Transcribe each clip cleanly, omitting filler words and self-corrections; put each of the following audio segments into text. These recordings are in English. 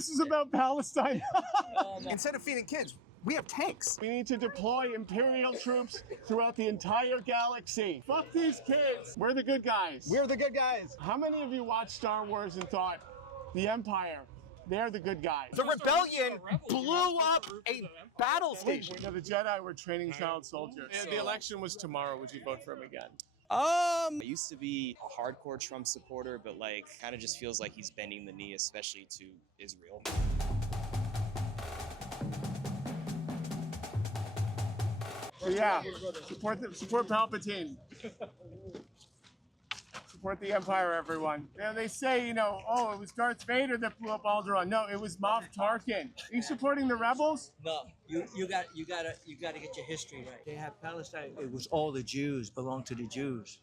this is about Palestine. Instead of feeding kids, we have tanks. We need to deploy Imperial troops throughout the entire galaxy. Fuck these kids. We're the good guys. We're the good guys. How many of you watched Star Wars and thought, the Empire, they're the good guys? The rebellion blew up a battle station. The Jedi were training child soldiers. The election was tomorrow. Would you vote for him again? I used to be a hardcore Trump supporter, but kind of just feels like he's bending the knee, especially to Israel. Yeah, support Palpatine. Support the Empire, everyone. Yeah, they say, oh, it was Darth Vader that blew up Alderaan. No, it was Moff Tarkin. Are you supporting the rebels? No, you got to get your history right. They have Palestine. It was all the Jews, belonged to the Jews,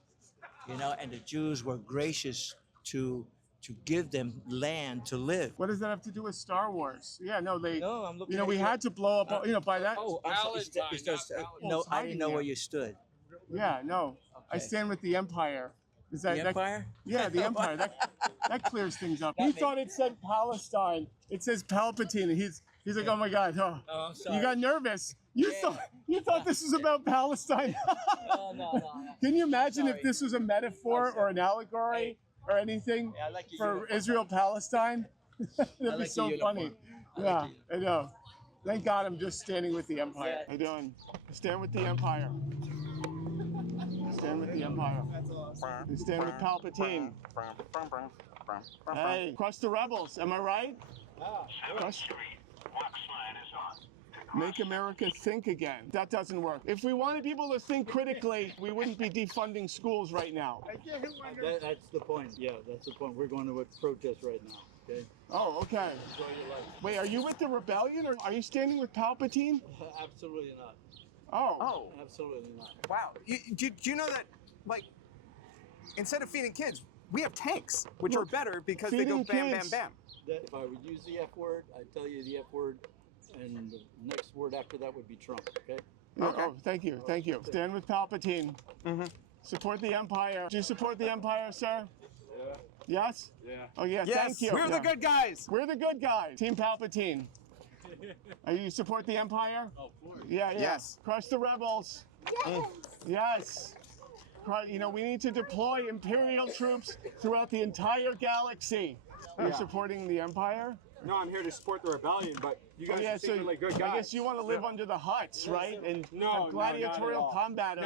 and the Jews were gracious to give them land to live. What does that have to do with Star Wars? Yeah, no, I'm looking. We had to blow up. By that. Oh, no, I didn't know where you stood. Yeah, no, okay. I stand with the Empire. Is that the Empire? Yeah, the Empire. That clears things up. He thought it said Palestine. It says Palpatine. He's like, oh my God. Oh, I'm sorry. You got nervous. You thought this was about Palestine. No. Can you imagine if this was a metaphor or an allegory or anything for Israel-Palestine? That'd be so funny. Yeah, I know. Thank God I'm just standing with the Empire. How you doing? Stand with the Empire. Stand with the Empire. You stand with Palpatine. Hey, crush the rebels. Am I right? Crush. Make America think again. That doesn't work. If we wanted people to think critically, we wouldn't be defunding schools right now. That's the point. Yeah, that's the point. We're going to a protest right now. Okay. Oh, okay. Wait, are you with the rebellion or are you standing with Palpatine? Absolutely not. Oh. Absolutely not. Wow. Do you know that, instead of feeding kids, we have tanks, which are better because they go bam, bam, bam. If I would use the F word, I'd tell you the F word, and the next word after that would be Trump, okay? Oh, thank you. Stand with Palpatine. Mm-hmm. Support the Empire. Do you support the Empire, sir? Yeah. Yes? Yeah. Oh, yeah, Yes, thank you. we're the good guys. We're the good guys. Team Palpatine. You support the Empire? Oh, of course. Yeah. Yes. Crush the rebels. Yes. We need to deploy Imperial troops throughout the entire galaxy. Are you supporting the Empire? No, I'm here to support the rebellion, but you guys seem like good guys. I guess you want to live under the huts, right? And have gladiatorial combat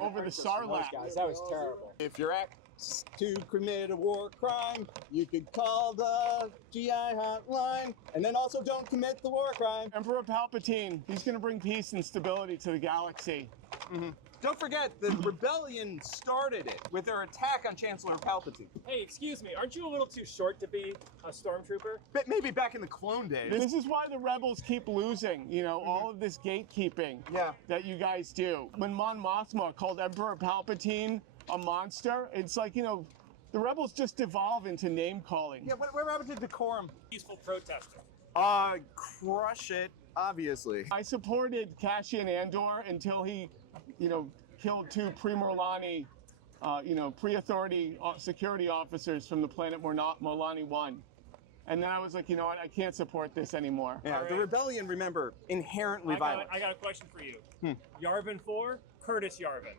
over the Sarlacc. Guys, that was terrible. If you're asked to commit a war crime, you could call the GI hotline, and then also don't commit the war crime. Emperor Palpatine, he's going to bring peace and stability to the galaxy. Mm-hmm. Don't forget, the rebellion started it with their attack on Chancellor Palpatine. Hey, excuse me, aren't you a little too short to be a stormtrooper? But maybe back in the clone days. This is why the rebels keep losing, all of this gatekeeping that you guys do. When Mon Mothma called Emperor Palpatine a monster, it's like, the rebels just devolve into name calling. Yeah, what happened to decorum? Peaceful protester. Crush it, obviously. I supported Cassian Andor until he, killed two pre-Morlani, pre-authority security officers from the planet Morlani 1. And then I was like, I can't support this anymore. Yeah, the rebellion, remember, inherently violent. I got a question for you. Yavin 4, Curtis Yavin.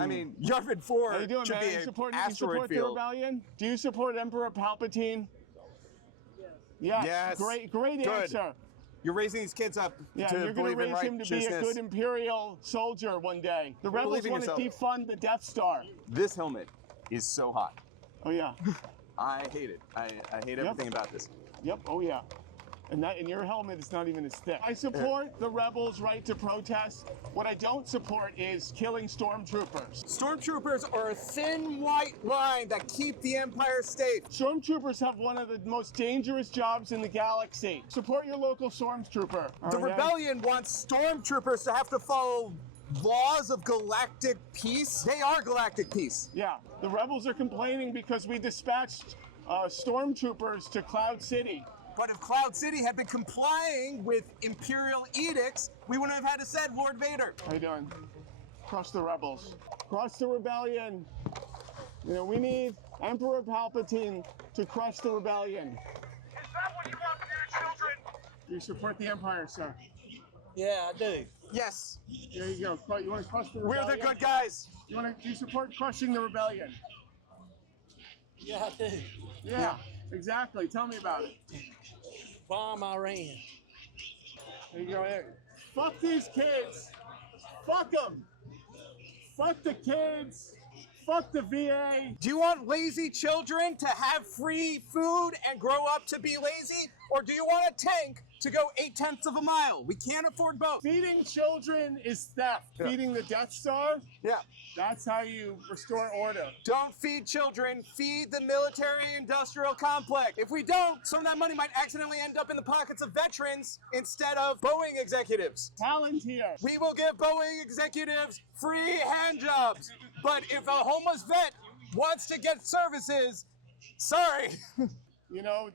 I mean, Yavin 4 How you doing, should man? be You an support asteroid the field. rebellion? Do you support Emperor Palpatine? Yes. Great answer. You're raising these kids up to you're going to raise him to be a good Imperial soldier one day. The rebels want to defund the Death Star. This helmet is so hot. Oh, yeah. I hate it. I hate everything about this. Yep. Oh, yeah. And your helmet is not even as thick. I support the rebels' right to protest. What I don't support is killing stormtroopers. Stormtroopers are a thin white line that keep the Empire safe. Stormtroopers have one of the most dangerous jobs in the galaxy. Support your local stormtrooper. The rebellion wants stormtroopers to have to follow laws of galactic peace. They are galactic peace. Yeah. The rebels are complaining because we dispatched stormtroopers to Cloud City. But if Cloud City had been complying with Imperial edicts, we wouldn't have had to send Lord Vader. How you doing? Crush the rebels. Crush the rebellion. We need Emperor Palpatine to crush the rebellion. Is that what you want? Do you support the Empire, sir? Yeah, I do. Yes. There you go. You want to crush the We're rebellion? the good guys. Do you support crushing the rebellion? Yeah, I do. Yeah, exactly. Tell me about it. Bomb Iran. There you go. Fuck these kids. Fuck them. Fuck the kids. Fuck the VA. Do you want lazy children to have free food and grow up to be lazy? Or do you want a tank to go 8/10 of a mile? We can't afford both. Feeding children is theft. Yeah. Feeding the Death Star, Yeah. that's how you restore order. Don't feed children, feed the military-industrial complex. If we don't, some of that money might accidentally end up in the pockets of veterans instead of Boeing executives. Palantir. We will give Boeing executives free hand jobs. But if a homeless vet wants to get services, sorry. You know,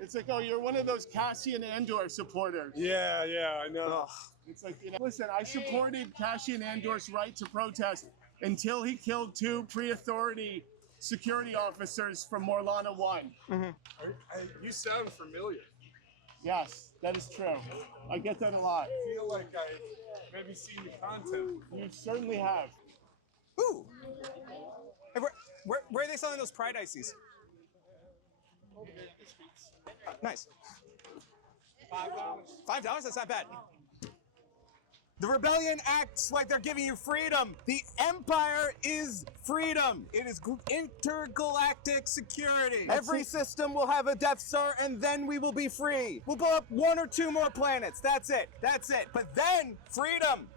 it's like, oh, you're one of those Cassian Andor supporters. Yeah, I know. It's like, listen, I supported Cassian Andor's right to protest until he killed 2 pre-authority security officers from Morlana 1. You sound familiar. Yes, that is true. I get that a lot. I feel like I maybe seen the content. You certainly have. Ooh. Hey, where are they selling those Pride ices? Nice. $5. That's not bad. The rebellion acts like they're giving you freedom. The Empire is freedom. It is intergalactic security. Every system will have a Death Star, and then we will be free. We'll blow up 1 or 2 more planets. That's it. But then, freedom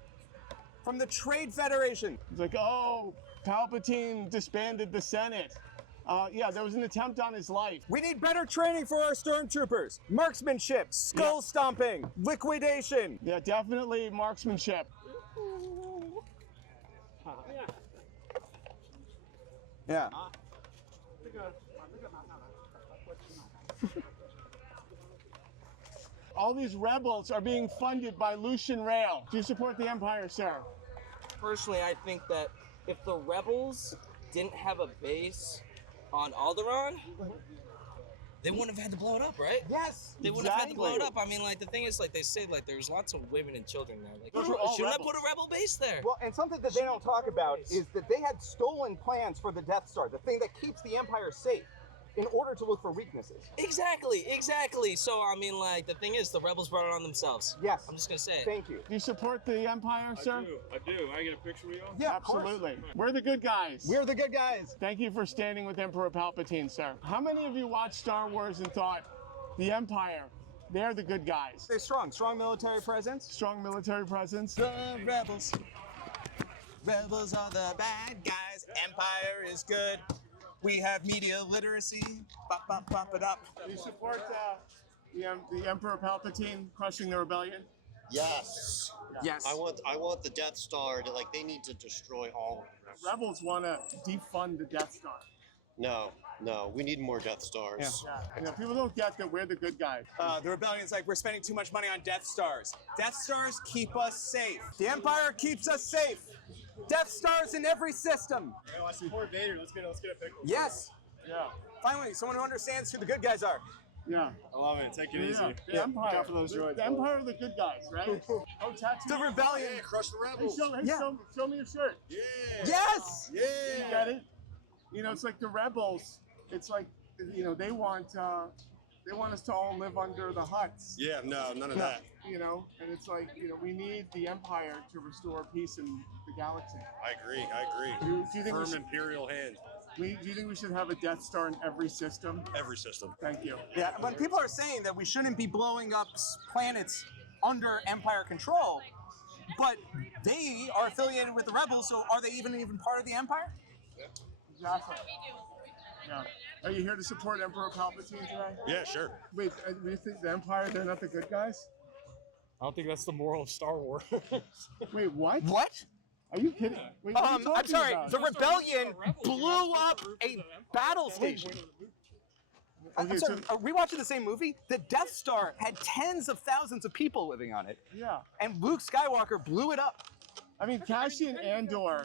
from the Trade Federation. It's like, oh, Palpatine disbanded the Senate. Yeah, there was an attempt on his life. We need better training for our stormtroopers. Marksmanship, skull stomping, liquidation. Yeah, definitely marksmanship. Yeah. All these rebels are being funded by Lucian Rail. Do you support the Empire, sir? Personally, I think that if the rebels didn't have a base on Alderaan, they wouldn't have had to blow it up, right? Yes. They wouldn't have had to blow it up. I mean, like, the thing is, like, they say, like, there's lots of women and children there. Like, Those are all shouldn't I rebels. put a rebel base there? Well, and something that they don't talk about is that they had stolen plans for the Death Star, the thing that keeps the Empire safe, in order to look for weaknesses. Exactly. So, I mean, like, the thing is, the rebels brought it on themselves. Yes. I'm just gonna say it. Thank you. Do you support the Empire, sir? I do. I get a picture with you? Yeah, of course. Absolutely. We're the good guys. We're the good guys. Thank you for standing with Emperor Palpatine, sir. How many of you watched Star Wars and thought, the Empire, they're the good guys? They're strong military presence. Strong military presence. The rebels. Rebels are the bad guys. Empire is good. We have media literacy. Bop, bop, bop it up. Do you support the Emperor Palpatine crushing the rebellion? Yes. Yes. I want the Death Star to, like, they need to destroy all of them. Rebels want to defund the Death Star. No, we need more Death Stars. Yeah. People don't get that we're the good guys. The rebellion's like, we're spending too much money on Death Stars. Death Stars keep us safe. The Empire keeps us safe. Death Stars in every system. Yo, I support Vader. Let's get a picture. Yes. Yeah. Finally, someone who understands who the good guys are. Yeah. I love it. Take it easy. The Empire. Look out for those droids. The Empire are the good guys, right? Oh, tattoo. The rebellion. Yeah, crush the Hey, rebels. show me your shirt. Yeah. Yes. You get it? It's like the rebels. It's like, they want us to all live under the huts. Yeah, no, none of that. And it's like, we need the Empire to restore peace in the galaxy. I agree. Do you think Firm imperial hand. do you think we should have a Death Star in every system? Every system. Thank you. Yeah, but people are saying that we shouldn't be blowing up planets under Empire control, but they are affiliated with the rebels, so are they even part of the Empire? Exactly. Yeah. Are you here to support Emperor Palpatine today? Yeah, sure. Wait, do you think the Empire, they're not the good guys? I don't think that's the moral of Star Wars. Wait, what? What? Are you kidding? Wait, what are you I'm talking sorry. about? The rebellion blew up a battle station. I'm Okay, sorry. so- Are we watching the same movie? The Death Star had tens of thousands of people living on it, Yeah. and Luke Skywalker blew it up. I mean, Cassian Andor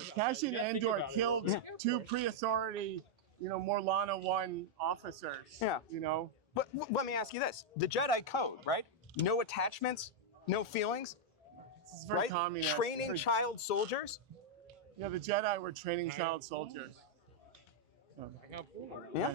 killed 2 pre-authority, Morlana 1 officers. Yeah. You know? But let me ask you this: the Jedi Code, right? no attachments, no feelings, This is very right? communist. Training Very- child soldiers. Yeah, the Jedi were training child soldiers. Yeah.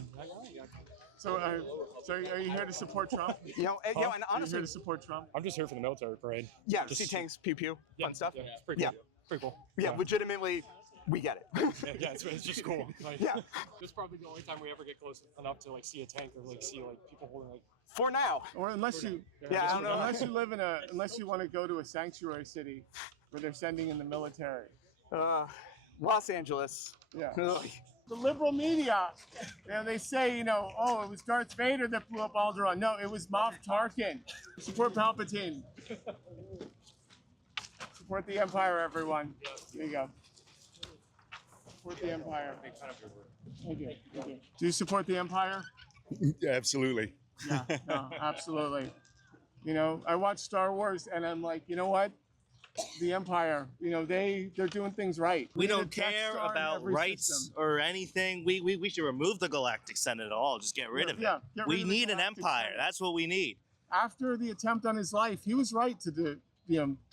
So, are you here to support Trump? You know, and Are you honestly, here to support Trump? I'm just here for the military parade. yeah, Just- see tanks, pew pew, fun stuff. Yeah, it's pretty Yeah. cool. Pretty cool. Yeah, legitimately, we get it. Yeah, it's just cool. Like, Yeah. This is probably the only time we ever get close enough to like see a tank or like see like people holding like. For now. Or unless you, Yeah, I don't know. unless you live in unless you want to go to a sanctuary city where they're sending in the military. Los Angeles. Yeah. Ugh. The liberal media, they say, oh, it was Darth Vader that blew up Alderaan. No, it was Moff Tarkin. Support Palpatine. Support the Empire, everyone. There you go. Support the Empire. Thank you. Thank you. Do you support the Empire? Absolutely. Yeah, no, absolutely. I watch Star Wars and I'm like, you know what? The Empire, they're doing things right. We need a don't Death care Star in about every rights system. or anything. We should remove the Galactic Senate at all. Just get rid of it. Yeah, get rid We of the need an Galactic empire. Senate. That's what we need. After the attempt on his life, he was right to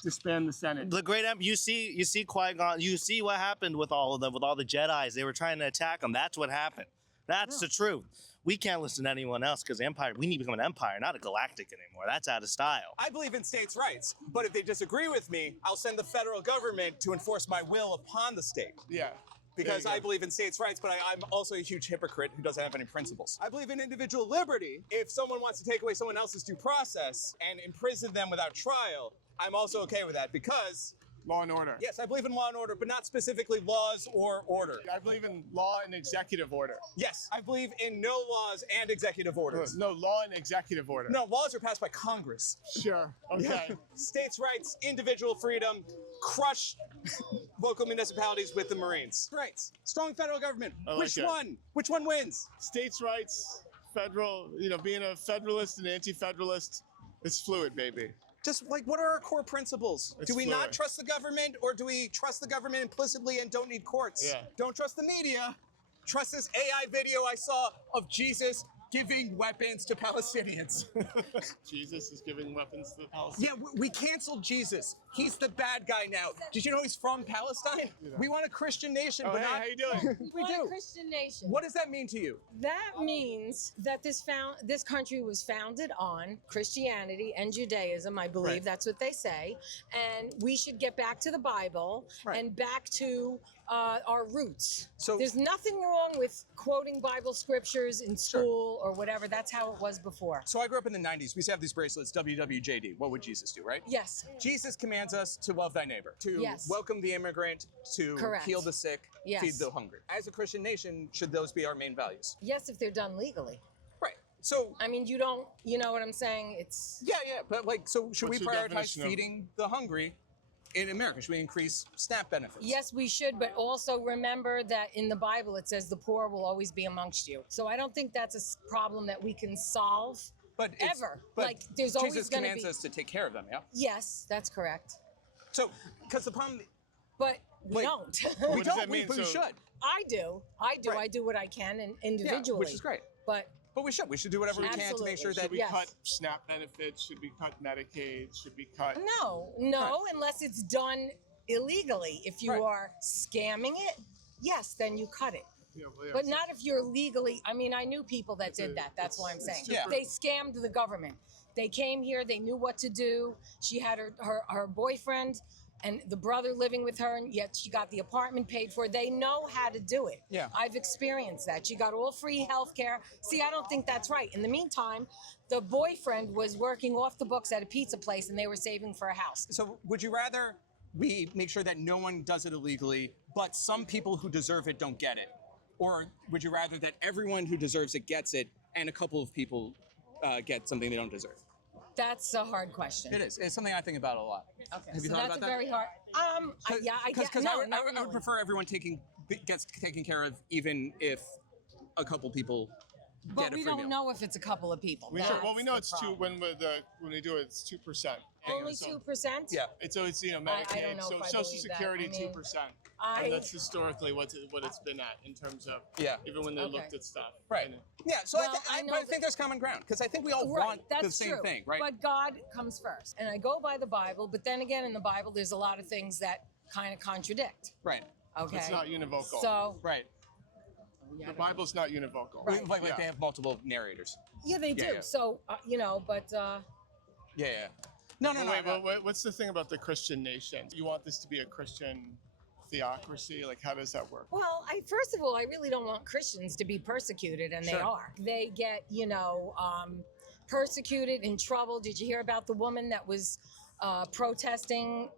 disband the Senate. The great you see Qui-Gon. You see what happened with all of them, with all the Jedis. They were trying to attack him. That's what happened. That's the truth. We can't listen to anyone else because the Empire. We need to become an empire, not a galactic anymore. That's out of style. I believe in states' rights, but if they disagree with me, I'll send the federal government to enforce my will upon the state. Yeah. Because There you I go. believe in states' rights, but I'm also a huge hypocrite who doesn't have any principles. I believe in individual liberty. If someone wants to take away someone else's due process and imprison them without trial, I'm also okay with that because, Law and order. yes, I believe in law and order, but not specifically laws or order. I believe in law and executive order. Yes, I believe in no laws and executive orders. No, law and executive order. No, laws are passed by Congress. Sure. Okay. States' rights, individual freedom, crush local municipalities with the Marines. Rights, strong federal government. I like Which it. one? Which one wins? States' rights, federal, being a federalist and anti-federalist, it's fluid, baby. Just like, what are our core principles? It's Do we fluid. not trust the government, or do we trust the government implicitly and don't need courts? Yeah. Don't trust the media. Trust this AI video I saw of Jesus giving weapons to Palestinians. Jesus is giving weapons to the Palestinians. Yeah, we canceled Jesus. He's the bad guy now. Did you know he's from Palestine? We want a Christian nation, Oh, but hey, not. how you doing? We Want a do. Christian nation. What does that mean to you? That means that this country was founded on Christianity and Judaism, I believe. Right. That's what they say. And we should get back to the Bible Right. and back to our roots. So- there's nothing wrong with quoting Bible scriptures in school or whatever. That's how it was before. So I grew up in the 90s. We used to have these bracelets, WWJD. What would Jesus do, right? Yes. Jesus commands us to love thy neighbor, to Yes. welcome the immigrant, to Correct. heal the sick, Yes. feed the hungry. As a Christian nation, should those be our main values? Yes, if they're done legally. Right. So, I mean, you know what I'm saying? It's yeah, but so should What's we your prioritize definition of- feeding the hungry in America? Should we increase SNAP benefits? Yes, we should, but also remember that in the Bible it says the poor will always be amongst you. So I don't think that's a problem that we can solve But it's- ever. But Like, there's always Jesus gonna commands be- us to take care of them, yeah? Yes, that's correct. So, because the problem, But we Like, don't. we does that don't, mean? but we So- should. I do. Right. I do what I can and Yeah, individually. which is great. But But we should. We should do whatever we can to make Absolutely. sure that Should we Yes. cut SNAP benefits? Should we cut Medicaid? Should we cut? no, Right. unless it's done illegally. If you Right. are scamming it, yes, then you cut it. Well, yeah, But so- not if you're legally. I mean, I knew people that did that. That's why I'm saying. Yeah. They scammed the government. They came here. They knew what to do. She had her boyfriend and the brother living with her, and yet she got the apartment paid for. They know how to do it. Yeah. I've experienced that. She got all free health care. See, I don't think that's right. In the meantime, the boyfriend was working off the books at a pizza place, and they were saving for a house. So would you rather we make sure that no one does it illegally, but some people who deserve it don't get it? Or would you rather that everyone who deserves it gets it and a couple of people get something they don't deserve? That's a hard question. It is. It's something I think about a lot. Okay, Have you so thought that's about a that? very hard. I get. Because No, I not would really. prefer everyone gets taken care of, even if a couple people But get a we free don't meal. know if it's a couple of people. We know it's two when we do it, it's 2%. Only 2%. Yeah. It's I don't Medicaid, know so if I Social believe that. Security I mean, 2%, I- and that's historically what it's been at in terms of even when they Okay. looked at stuff. Right. And Yeah. So Well, I know but I that- think there's common ground because I think we all Right, want that's the same true. thing, right? But God comes first, and I go by the Bible. But then again, in the Bible, there's a lot of things that kind of contradict. Right. Okay. It's not univocal. So Right. The Bible's not univocal. Right. Like Yeah. they have multiple narrators. yeah, they do. Yeah. So but Yeah. No. Wait, what's the thing about the Christian nation? You want this to be a Christian theocracy? Like, how does that work? well, first of all, I really don't want Christians to be persecuted, and they Sure. are. They get persecuted, in trouble. Did you hear about the woman that was protesting?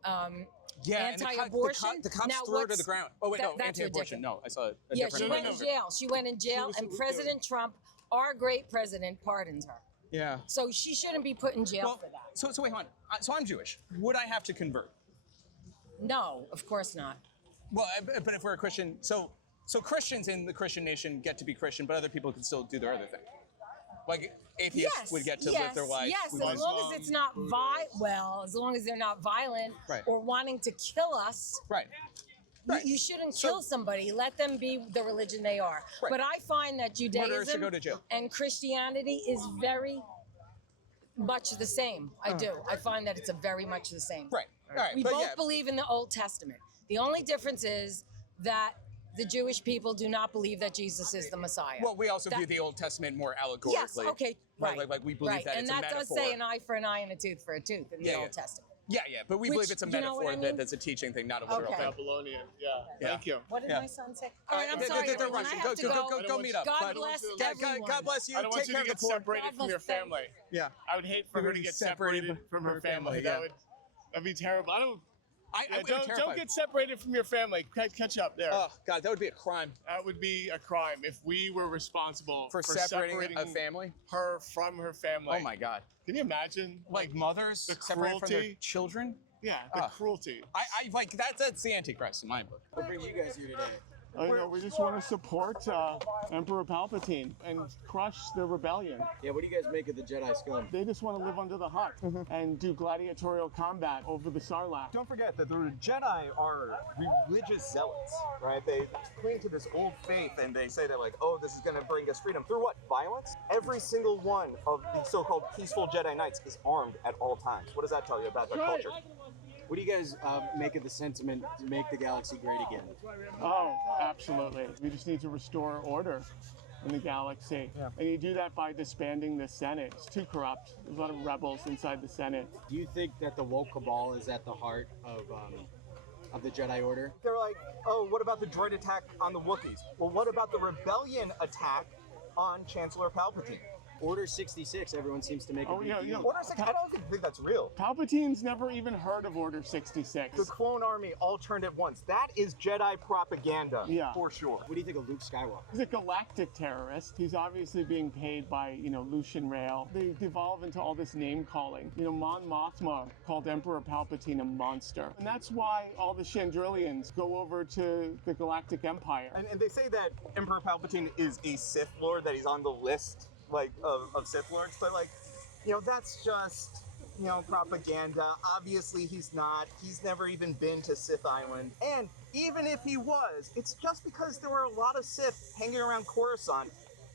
Yeah, and anti-abortion. the cops Now, threw her to what's- the ground. Oh wait, no, that's anti-abortion. ridiculous. No, I saw a Yeah, different she went in jail. She went in jail, was- and President Trump, our great president, pardons her. Yeah. So she shouldn't be put in jail Well, for that. so wait, hold on. So I'm Jewish. Would I have to convert? No, of course not. Well, but if we're a Christian, so Christians in the Christian nation get to be Christian, but other people can still do their other thing. Like atheists Yes, would get to yes, live their life. Yes, with as long Islam. as it's not as long as they're not violent Right. or wanting to kill us. Right. You shouldn't kill somebody. Let them be the religion they are. Right. But I find that Murderers should Judaism go to jail. and Christianity is very much the same. I do. I find that it's a very much the same. Right. All right. We but both yeah, believe in the Old Testament. The only difference is that the Jewish people do not believe that Jesus is the Messiah. well, we also That- view the Old Testament more allegorically. Yes, okay, right. Like we believe right. that and it's that a metaphor. does say an eye for an eye and a tooth for a tooth in the Yeah, Old yeah. Testament. Yeah, but we Which- believe it's a you know what metaphor I mean? that's a teaching thing, not a literal Okay. thing. Babylonian. Yeah. Yeah. Thank you. What did Yeah. my son say? All right, I'm They're sorry. everyone, rushing. I have to go. Go meet up. God But- bless God everyone. bless you. I don't want Take you care to of get the poor. separated from your family. Yeah. I would hate for her to get separated from her family. yeah. That'd be terrible. I would be Don't terrified. get separated from your family. Catch up there. Oh God, that would be a crime. That would be a crime if we were responsible For separating a family? her from her family. Oh my God. Can you imagine? Like mothers the separated from their cruelty? children? Yeah, the Ah. cruelty. I like that's the Antichrist in my book. What brings you guys here today? I know, we just want to support Emperor Palpatine and crush the rebellion. Yeah, what do you guys make of the Jedi scum? They just want to live under the hut and do gladiatorial combat over the Sarlacc. Don't forget that the Jedi are religious zealots, right? They cling to this old faith and they say that, like, oh, this is going to bring us freedom. Through what? Violence? Every single one of the so-called peaceful Jedi Knights is armed at all times. What does that tell you about their culture? What do you guys make of the sentiment to make the galaxy great again? Oh, absolutely. We just need to restore order in the galaxy. Yeah. And you do that by disbanding the Senate. It's too corrupt. There's a lot of rebels inside the Senate. Do you think that the woke cabal is at the heart of the Jedi Order? They're like, oh, what about the droid attack on the Wookiees? Well, what about the rebellion attack on Chancellor Palpatine? Order 66, everyone seems to make a Oh, big yeah, deal. yeah. Order 6, I don't think that's real. Palpatine's never even heard of Order 66. The clone army all turned at once. That is Jedi propaganda, Yeah. for sure. What do you think of Luke Skywalker? He's a galactic terrorist. He's obviously being paid by, Lucian Rail. They devolve into all this name calling. Mon Mothma called Emperor Palpatine a monster. And that's why all the Chandrillians go over to the Galactic Empire. And they say that Emperor Palpatine is a Sith Lord, that he's on the list, of Sith Lords, but, that's just, propaganda. Obviously, he's not. He's never even been to Sith Island. And even if he was, it's just because there were a lot of Sith hanging around Coruscant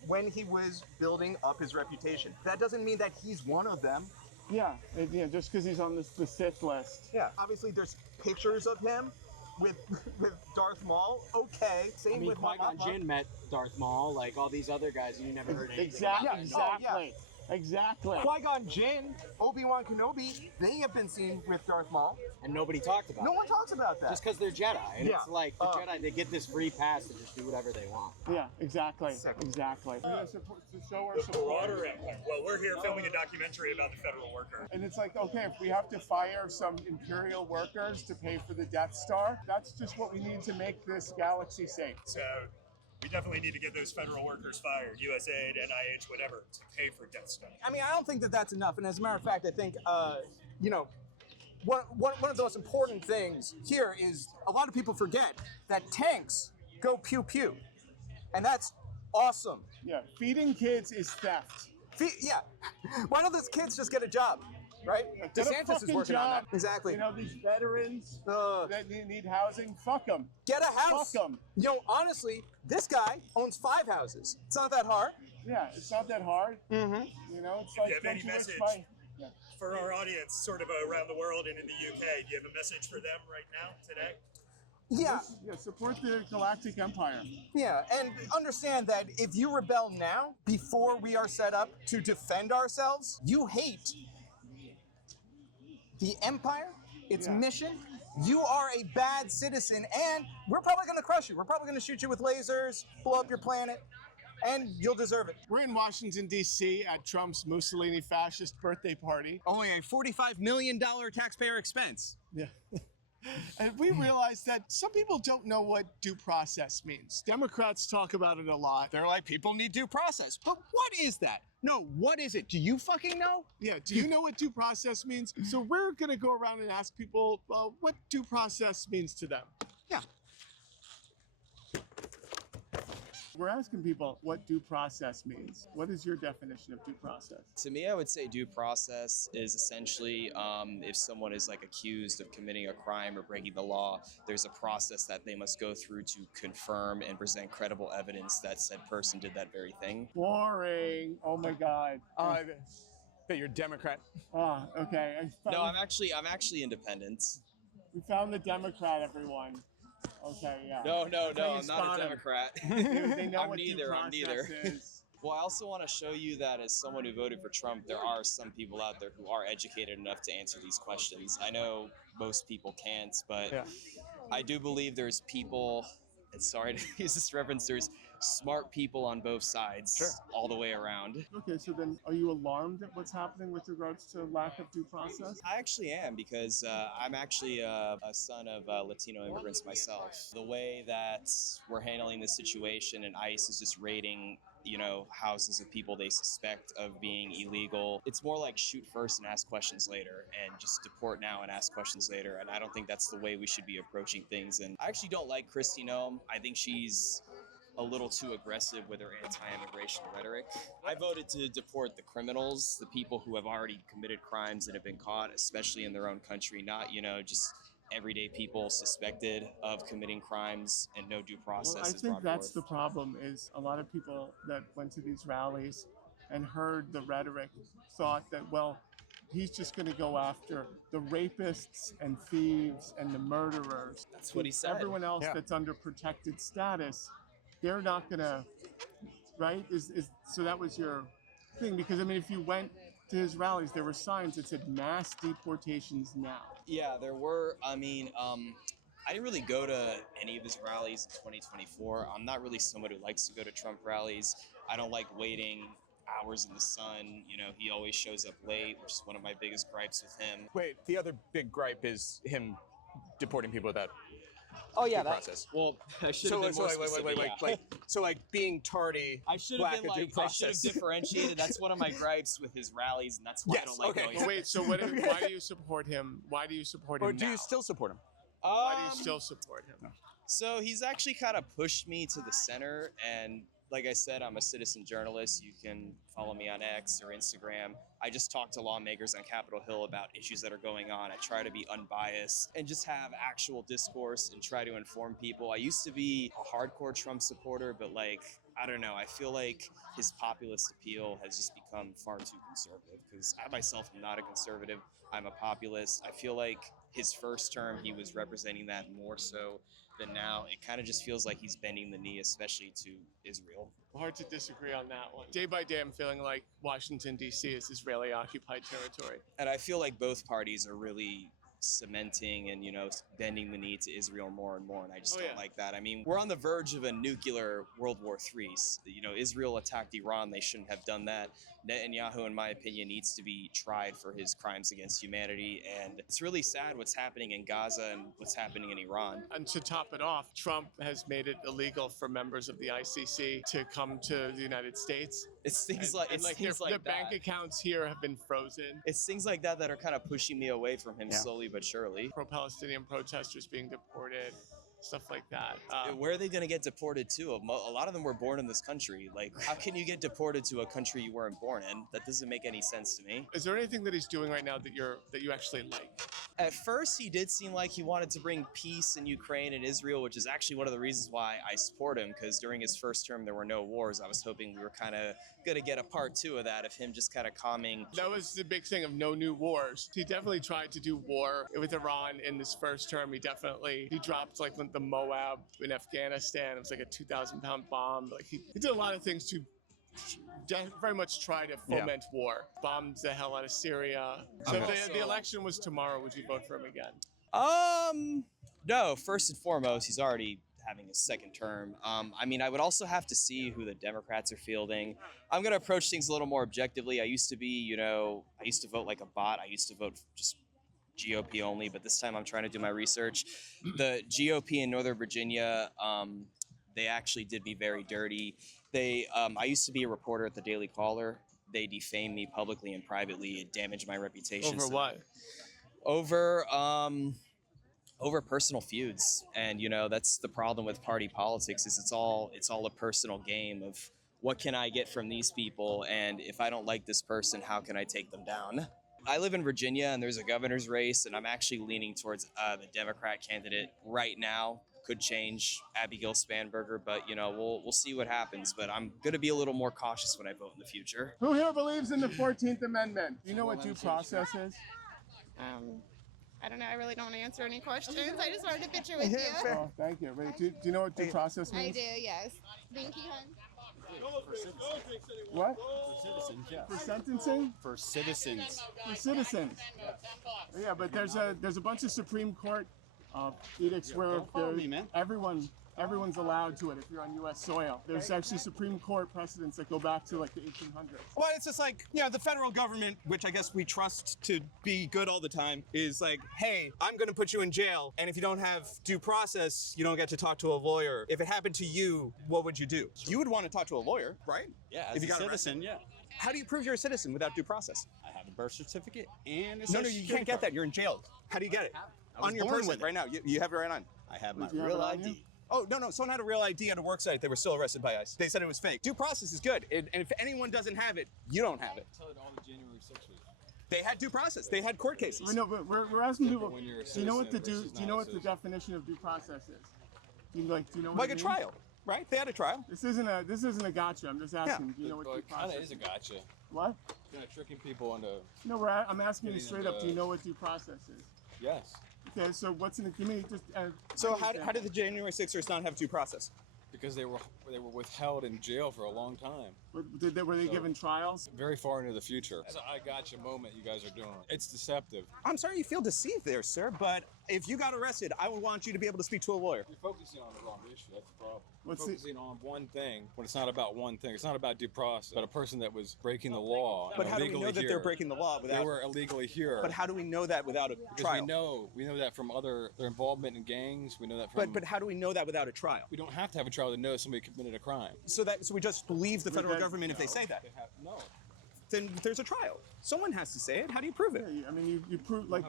when he was building up his reputation. That doesn't mean that he's one of them. Yeah, just because he's on the Sith list. Yeah. Obviously, there's pictures of him with Darth Maul. Okay. Same with Qui-Gon Mothma. Jinn met Darth Maul, like all these other guys, and you never heard anything. Exactly. Yeah. Oh, yeah. Exactly. Qui-Gon Jinn, Obi-Wan Kenobi, they have been seen with Darth Maul. And nobody talked about No it. one talks about that. Just because they're Jedi. And Yeah. it's like the Jedi, they get this free pass to just do whatever they want. Yeah, exactly. Exactly. To show our support. Broader impact. Well, we're here filming a documentary about the federal worker. And it's like, okay, if we have to fire some Imperial workers to pay for the Death Star, that's just what we need to make this galaxy safe. So we definitely need to get those federal workers fired, USAID, NIH, whatever, to pay for Death Star. I mean, I don't think that that's enough. And as a matter of fact, I think, one of the most important things here is a lot of people forget that tanks go pew pew. And that's awesome. Yeah, feeding kids is theft. Yeah. Why don't those kids just get a job, right? Get a DeSantis is fucking working on job. that. Exactly. You know, these veterans that need housing, fuck them. Get a house. Fuck them. You know, honestly, this guy owns 5 houses. It's not that hard. Yeah, it's not that hard. Mm-hmm. You know, it's Do like, you have don't any you wish message for our audience, sort of around the world and in the UK? Do you have a message for them right now, today? Yeah. Yeah, support the Galactic Empire. Yeah, and understand that if you rebel now, before we are set up to defend ourselves, you hate the Empire, its mission. You are a bad citizen, and we're probably going to crush you. We're probably going to shoot you with lasers, blow up your planet, and you'll deserve it. We're in Washington, D.C. at Trump's Mussolini fascist birthday party. Only a $45 million taxpayer expense. Yeah. And we realized that some people don't know what due process means. Democrats talk about it a lot. They're like, people need due process. But what is that? No, what is it? Do you fucking know? Yeah, do you know what due process means? So we're going to go around and ask people what due process means to them. Yeah. We're asking people what due process means. What is your definition of due process? To me, I would say due process is essentially if someone is like accused of committing a crime or breaking the law, there's a process that they must go through to confirm and present credible evidence that said person did that very thing. Boring. Oh my God. That you're a Democrat. Ah, okay. No, I'm actually independent. We found the Democrat, everyone. Okay, yeah. No, That's how you I'm not spot a 'em. Democrat. They know I'm what due neither. process is. Well, I also want to show you that as someone who voted for Trump, there are some people out there who are educated enough to answer these questions. I know most people can't, but I do believe there's people, and sorry to use this reference, there's smart people on both sides all the way around. Okay, so then are you alarmed at what's happening with regards to lack of due process? I actually am, because I'm actually a son of Latino immigrants myself. The way that we're handling this situation and ICE is just raiding, you know, houses of people they suspect of being illegal. It's more like shoot first and ask questions later, and just deport now and ask questions later. And I don't think that's the way we should be approaching things. And I actually don't like Kristi Noem. I think she's a little too aggressive with her anti-immigration rhetoric. I voted to deport the criminals, the people who have already committed crimes and have been caught, especially in their own country, not, you know, just everyday people suspected of committing crimes and no due process. Well, I think that's the problem, is a lot of people that went to these rallies and heard the rhetoric thought that, well, he's just going to go after the rapists and thieves and the murderers. That's what he said. Everyone else that's under protected status, they're not going to, right? So that was your thing? Because, I mean, if you went to his rallies, there were signs that said mass deportations now. Yeah, there were. I mean, I didn't really go to any of his rallies in 2024. I'm not really someone who likes to go to Trump rallies. I don't like waiting hours in the sun. You know, he always shows up late, which is one of my biggest gripes with him. Wait, the other big gripe is him deporting people without due process. Well, I should have been more specific. So like being tardy. I should have been like, I should have differentiated. That's one of my gripes with his rallies, and that's why I don't like going. Well, wait, so why do you support him? Why do you support him Or do now? you still support him? Why do you still support him? So he's actually kind of pushed me to the center, and like I said, I'm a citizen journalist. You can follow me on X or Instagram. I just talk to lawmakers on Capitol Hill about issues that are going on. I try to be unbiased and just have actual discourse and try to inform people. I used to be a hardcore Trump supporter, but like, I don't know, I feel like his populist appeal has just become far too conservative, because I myself am not a conservative. I'm a populist. I feel like his first term, he was representing that more so than now. It kind of just feels like he's bending the knee, especially to Israel. Hard to disagree on that one. Day by day, I'm feeling like Washington, D.C. is Israeli-occupied territory. And I feel like both parties are really cementing and, you know, bending the knee to Israel more and more, and I just don't like that. I mean, we're on the verge of a nuclear World War III. You know, Israel attacked Iran. They shouldn't have done that. Netanyahu, in my opinion, needs to be tried for his crimes against humanity, and it's really sad what's happening in Gaza and what's happening in Iran. And to top it off, Trump has made it illegal for members of the ICC to come to the United States. It's things their bank accounts here have been frozen. It's things like that are kind of pushing me away from him slowly but surely. Pro-Palestinian protesters being deported. stuff like that. Where are they going to get deported to? A lot of them were born in this country. Like, how can you get deported to a country you weren't born in? That doesn't make any sense to me. Is there anything that he's doing right now that you actually like? At first, he did seem like he wanted to bring peace in Ukraine and Israel, which is actually one of the reasons why I support him, because during his first term, there were no wars. I was hoping we were kind of going to get a part 2 of that, of him just kind of calming. That was the big thing of no new wars. He definitely tried to do war with Iran in his first term. He dropped like the Moab in Afghanistan. It was like a 2,000-pound bomb. Like he did a lot of things to very much try to foment war. Bombed the hell out of Syria. So if the election was tomorrow, would you vote for him again? No, first and foremost, he's already having his second term. I mean, I would also have to see who the Democrats are fielding. I'm going to approach things a little more objectively. I used to vote like a bot. I used to vote just GOP only, but this time I'm trying to do my research. The GOP in Northern Virginia, they actually did me very dirty. I used to be a reporter at the Daily Caller. They defamed me publicly and privately. It damaged my reputation. Over what? Over personal feuds. And that's the problem with party politics, is it's all a personal game of what can I get from these people, and if I don't like this person, how can I take them down? I live in Virginia, and there's a governor's race, and I'm actually leaning towards the Democrat candidate right now. Could change, Abigail Spanberger, but we'll see what happens. But I'm going to be a little more cautious when I vote in the future. Who here believes in the 14th Amendment? Do you know what due process is? I don't know. I really don't want to answer any questions. I just wanted to picture with you. Oh, thank you. Do you know what due process means? I do, yes. Thank you, hon. What? For citizens, yeah. For sentencing? For citizens. For citizens. Yeah, but there's a bunch of Supreme Court edicts where everyone's allowed to it if you're on U.S. soil. There's actually Supreme Court precedents that go back to like the 1800s. Well, it's just like, the federal government, which I guess we trust to be good all the time, is like, hey, I'm going to put you in jail, and if you don't have due process, you don't get to talk to a lawyer. If it happened to you, what would you do? You would want to talk to a lawyer, right? Yeah, if you got citizen, arrested. yeah. How do you prove you're a citizen without due process? I have a birth certificate and a No, you can't get that. You're in jail. How do you get it? On your person right now. You have it right on. I have my Do you have real it on ID. you? Oh, no, someone had a real ID on a work site. They were still arrested by ICE. They said it was fake. Due process is good. And if anyone doesn't have it, you don't have it. Tell it all the January 6th. They had due process. They had court cases. I know, but we're asking people. When you're a Do you know what citizen do you know what the definition of due process is? Do you know what Like it a means? trial, right? They had a trial. This isn't a gotcha. I'm just asking. Do you know what due It kind process of is a gotcha. What? Kind of tricking people into. No, I'm asking you Getting straight up. into- Do you know what due process is? Yes. Okay, so what's in it? Give me just. So how did the January 6ers not have due process? Because they were withheld in jail for a long time. Were they given trials? Very far into the future. It's an I gotcha moment you guys are doing. It's deceptive. I'm sorry you feel deceived there, sir, but if you got arrested, I would want you to be able to speak to a lawyer. You're focusing on the wrong issue. That's the problem. You're What's the- focusing on one thing when it's not about one thing. It's not about due process, but a person that was breaking the law. But how do we illegally know that here. they're breaking the law without? They were illegally here. But how do we know that without a Because trial? we know that from their involvement in gangs. We know that from. But how do we know that without a trial? we don't have to have a trial to know somebody committed a crime. So we just believe the federal government if they say that. No. Then there's a trial. Someone has to say it. How do you prove it? Yeah, I mean, you prove like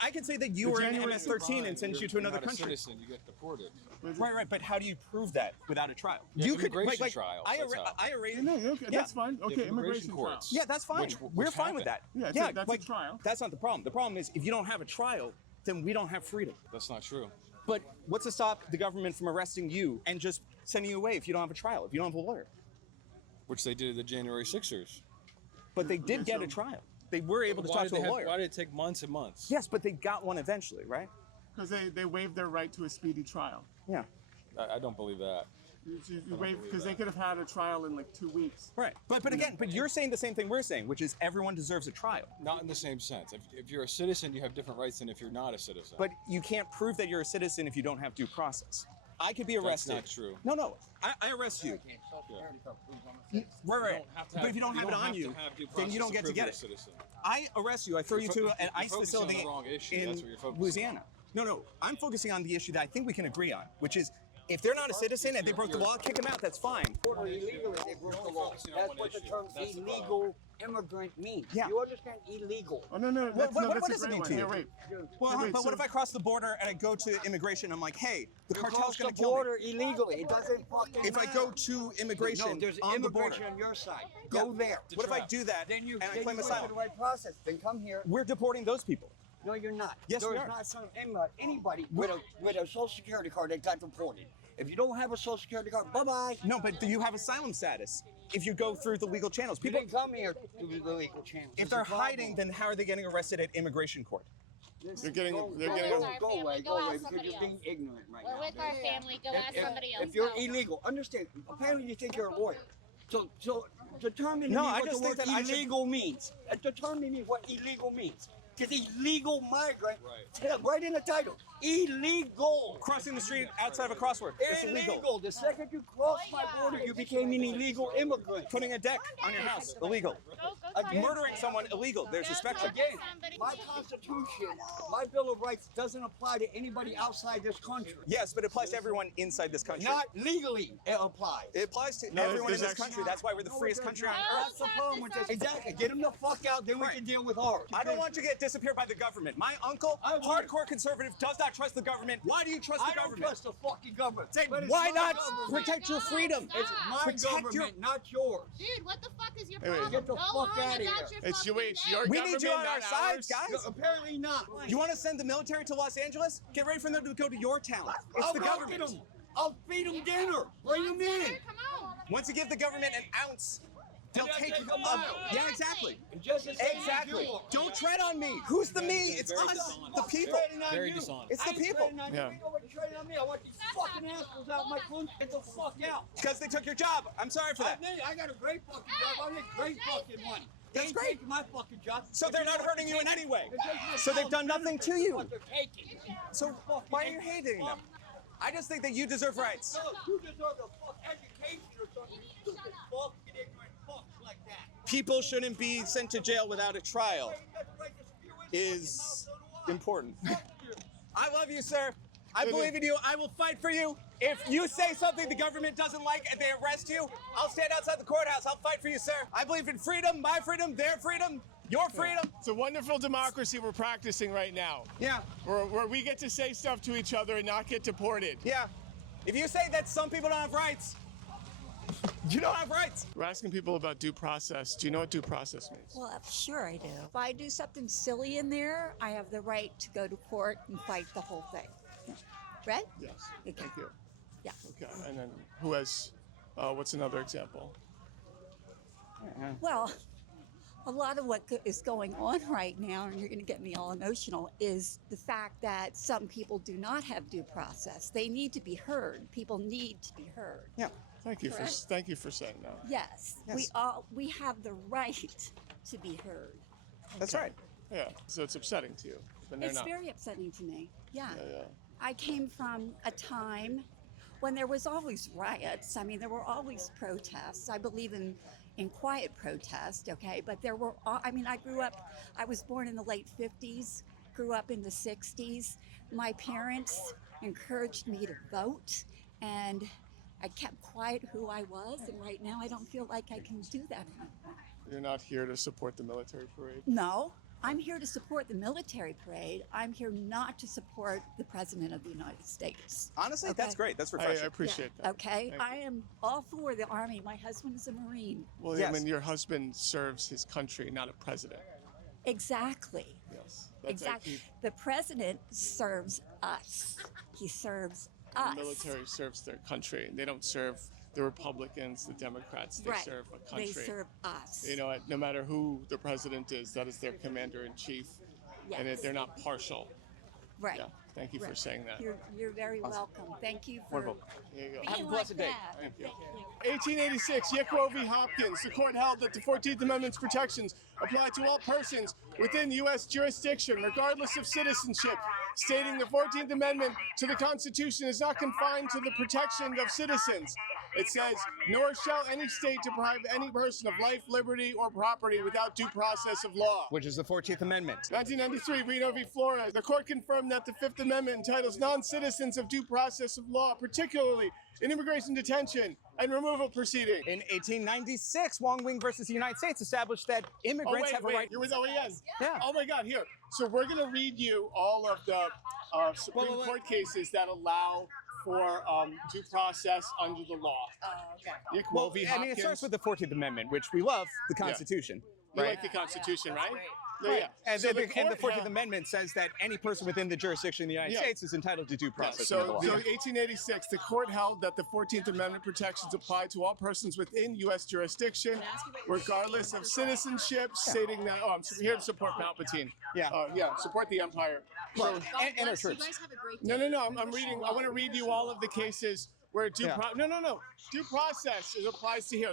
I could say that you The were in January- MS-13 and send you to another You're not country. a citizen, you get deported. Right. But how do you prove that without a trial? You have immigration trials, I that's how. Okay, that's fine. Okay, immigration courts. trials. Yeah, that's fine. Which We're fine with happen. that. Yeah, that's a trial. That's not the problem. The problem is if you don't have a trial, then we don't have freedom. That's not true. But what's to stop the government from arresting you and just sending you away if you don't have a trial, if you don't have a lawyer? Which they did at the January 6ers. But they did get a trial. They were able to talk to a lawyer. Why did it take months and months? Yes, but they got one eventually, right? Because they waived their right to a speedy trial. Yeah. I don't believe that. Because they could have had a trial in like 2 weeks. Right. But you're saying the same thing we're saying, which is everyone deserves a trial. Not in the same sense. If you're a citizen, you have different rights than if you're not a citizen. But you can't prove that you're a citizen if you don't have due process. I could be arrested. That's not true. No. I arrest you. Right. But if you don't have it on you, then you don't get to get it. I arrest you. I throw you to an ICE facility in Louisiana. No. I'm focusing on the issue that I think we can agree on, which is if they're not a citizen and they broke the law, kick them out. That's fine. Illegally, they broke the law. That's what the term illegal immigrant means. Yeah. You understand illegal. Oh, no, no. What does it mean to you? Wait. Well, Wait, but what so- if I cross the border and I go to immigration? I'm like, hey, the You cartel's cross gonna the kill me. border illegally. It doesn't fucking If I matter. go to immigration No, there's on the border, immigration on your side. Go there. what if I do that Then you and I then claim you go through asylum? the right process. Then come here. We're deporting those people. No, you're not. Yes, we There's are. not anybody with a Social Security card that got deported. If you don't have a Social Security card, bye-bye. No, but do you have asylum status if you go through the legal channels? You People, didn't come here through the legal channels. if It's they're a problem. hiding, then how are they getting arrested at immigration court? They're getting. Go away, Go ask because somebody you're being ignorant right We're now. with our family. Go ask somebody else. If you're No. illegal, understand. Apparently, you think you're a lawyer. So determine No, me I what just the think word that I should- illegal means. Determine me what illegal means. Because illegal migrant, right in the title, illegal. Crossing the street outside of a crosswalk, it's illegal. The second you cross my border, you became an illegal immigrant. Putting a deck on your house, illegal. Again, Murdering someone, illegal. There's a spectrum. Again, my Constitution, my Bill of Rights doesn't apply to anybody outside this country. Yes, but it applies to everyone inside this country. Not legally, it applies. It applies to No, everyone in there's this country. That's why we're the freest country on That's earth. the problem with this. Exactly. Get them the fuck out, then we Right. can deal with ours. I don't want you to get disappeared by the government. My uncle, hardcore conservative, does not trust the government. Why do you trust the I don't government? trust the fucking government. Say, But it's why my not government. protect your freedom? It's my Protect government, your- not yours. Dude, what the fuck is your Wait, wait. problem? Get the Go fuck on outta about here. your It's fucking your day. We need you on our not sides, ours. guys. Apparently not. You want to send the military to Los Angeles? Get ready for them to go to your town. It's I'll the go government. get them. I'll feed them dinner. Bring them in. Come on. Once you give the government an ounce, they'll And they'll take take you a up. mile. Yeah, exactly. And just as safe as Exactly. you are. Don't tread on me. Who's the me? It's us, the people. Treading on Very you. dishonest. It's the I ain't people. treading on Yeah. you. Ain't nobody treading on me. I want these fucking assholes out of my country. Get the fuck out. Because they took your job. I'm sorry for that. I got a great fucking job. I make great fucking money. They That's ain't great. taking my fucking job. So But they're you know not what hurting they're you in taking? any way. They're taking So they've done adult nothing to benefits. you. What they're taking. So why are you hating them? I just think that you deserve rights. No, you deserve a fuck education or something. You stupid fucking ignorant fucks like that. People shouldn't be sent to jail without a trial is important. I love you, sir. I believe in you. I will fight for you. If you say something the government doesn't like and they arrest you, I'll stand outside the courthouse. I'll fight for you, sir. I believe in freedom, my freedom, their freedom, your freedom. It's a wonderful democracy we're practicing right now, Yeah, where we get to say stuff to each other and not get deported. yeah. If you say that some people don't have rights, you don't have rights. We're asking people about due process. Do you know what due process means? Well, sure I do. If I do something silly in there, I have the right to go to court and fight the whole thing. Right? Yes. Okay. Thank you. Yeah. Okay. And then who has? What's another example? Well, a lot of what is going on right now, and you're going to get me all emotional, is the fact that some people do not have due process. They need to be heard. People need to be heard. Yeah. Thank you Correct. thank you for saying that. Yes. Yes. We have the right to be heard. That's right. Yeah. So it's upsetting to you, but they're It's not. very upsetting to me. Yeah. Yeah. I came from a time when there was always riots. I mean, there were always protests. I believe in quiet protest, okay? But there were, I was born in the late 50s, grew up in the 60s. My parents encouraged me to vote, and I kept quiet who I was, and right now I don't feel like I can do that anymore. You're not here to support the military parade. No, I'm here to support the military parade. I'm here not to support the President of the United States. Honestly, Okay. that's great. That's I refreshing. appreciate that. Okay, Thank I am all for the Army. My husband is a Marine. Well, Yes. I mean, your husband serves his country, not a president. Exactly. Yes. That's Exactly. The President serves us. He serves us. The military serves their country. They don't serve the Republicans, the Democrats. They Right. serve a country. They serve us. You know, no matter who the president is, that is their commander in chief, and Yes. they're not partial. Right. Yeah. Thank you for Right. saying that. You're very welcome. Thank you for Wonderful. There you go. being Have a like blessed day. that. Thank you. 1886, Yicko v. Hopkins. The court held that the 14th Amendment's protections apply to all persons within U.S. jurisdiction, regardless of citizenship, stating the 14th Amendment to the Constitution is not confined to the protection of citizens. It says, nor shall any state deprive any person of life, liberty, or property without due process of law. Which is the 14th Amendment. 1993, Reno v. Flores. The court confirmed that the Fifth Amendment entitles non-citizens of due process of law, particularly in immigration detention and removal proceeding. In 1896, Wong Wing versus the United States established that immigrants have a right. You're with OAN? Yeah. Oh my God, here. So we're going to read you all of the Supreme Court cases that allow for due process under the law. Okay. Well, I mean, it starts with the 14th Amendment, which we love, the Constitution. You Right? like the Constitution, right? Right. Yeah. And, So the 14th yeah. Amendment says that any person within the jurisdiction of the United Yeah. States is entitled to due process. So, under the law. so 1886, the court held that the 14th Amendment protections apply to all persons within U.S. jurisdiction, regardless of citizenship, stating that, I'm here to support Palpatine. Yeah. Support the Empire. Well, So- and our troops. No, I'm reading, I want to read you all of the cases where due process applies to here.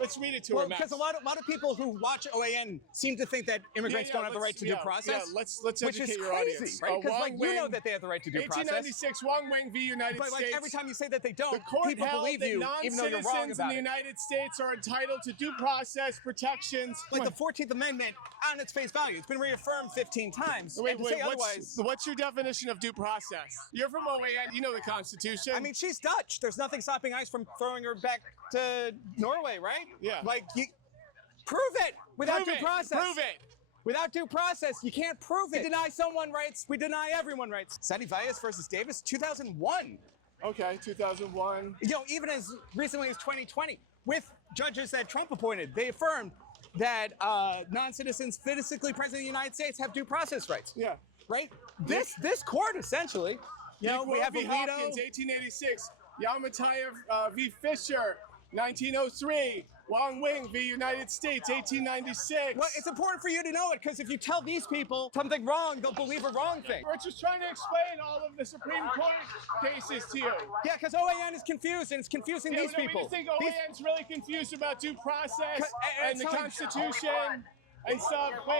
Let's read it to her, Max. Because a lot of people who watch OAN seem to think that immigrants don't have the right to due process. Yeah, let's which educate is your crazy, audience. right? Because Wong you know Wing, that they have the right to due process. 1896, Wong Wing v. United But like States. every time you say that they don't, The court people held believe that you, even though you're wrong non-citizens in about the it. United States are entitled to due process protections. Like the 14th Amendment, on its face value, it's been reaffirmed 15 times. Wait, and to say what's, otherwise, what's your definition of due process? You're from OAN, you know the Constitution. I mean, she's Dutch. There's nothing stopping ICE from throwing her back to Norway, right? Yeah. Like, prove it without due process. Prove it. Without due process, you can't prove it. We deny someone rights, we deny everyone rights. Sandy Valles versus Davis, 2001. Okay, 2001. You know, even as recently as 2020, with judges that Trump appointed, they affirmed that non-citizens physically present in the United States have due process rights. Yeah. Right? This court, essentially, you know, we have v. Alito. Hopkins, 1886. Yamatayev v. Fisher, 1903. Wong Wing v. United States, 1896. Well, it's important for you to know it, because if you tell these people something wrong, they'll believe a wrong thing. We're just trying to explain all of the Supreme Court cases to you. Yeah, because OAN is confused, and it's confusing these people. We think OAN's really confused about due process and the Constitution and stuff. Wait.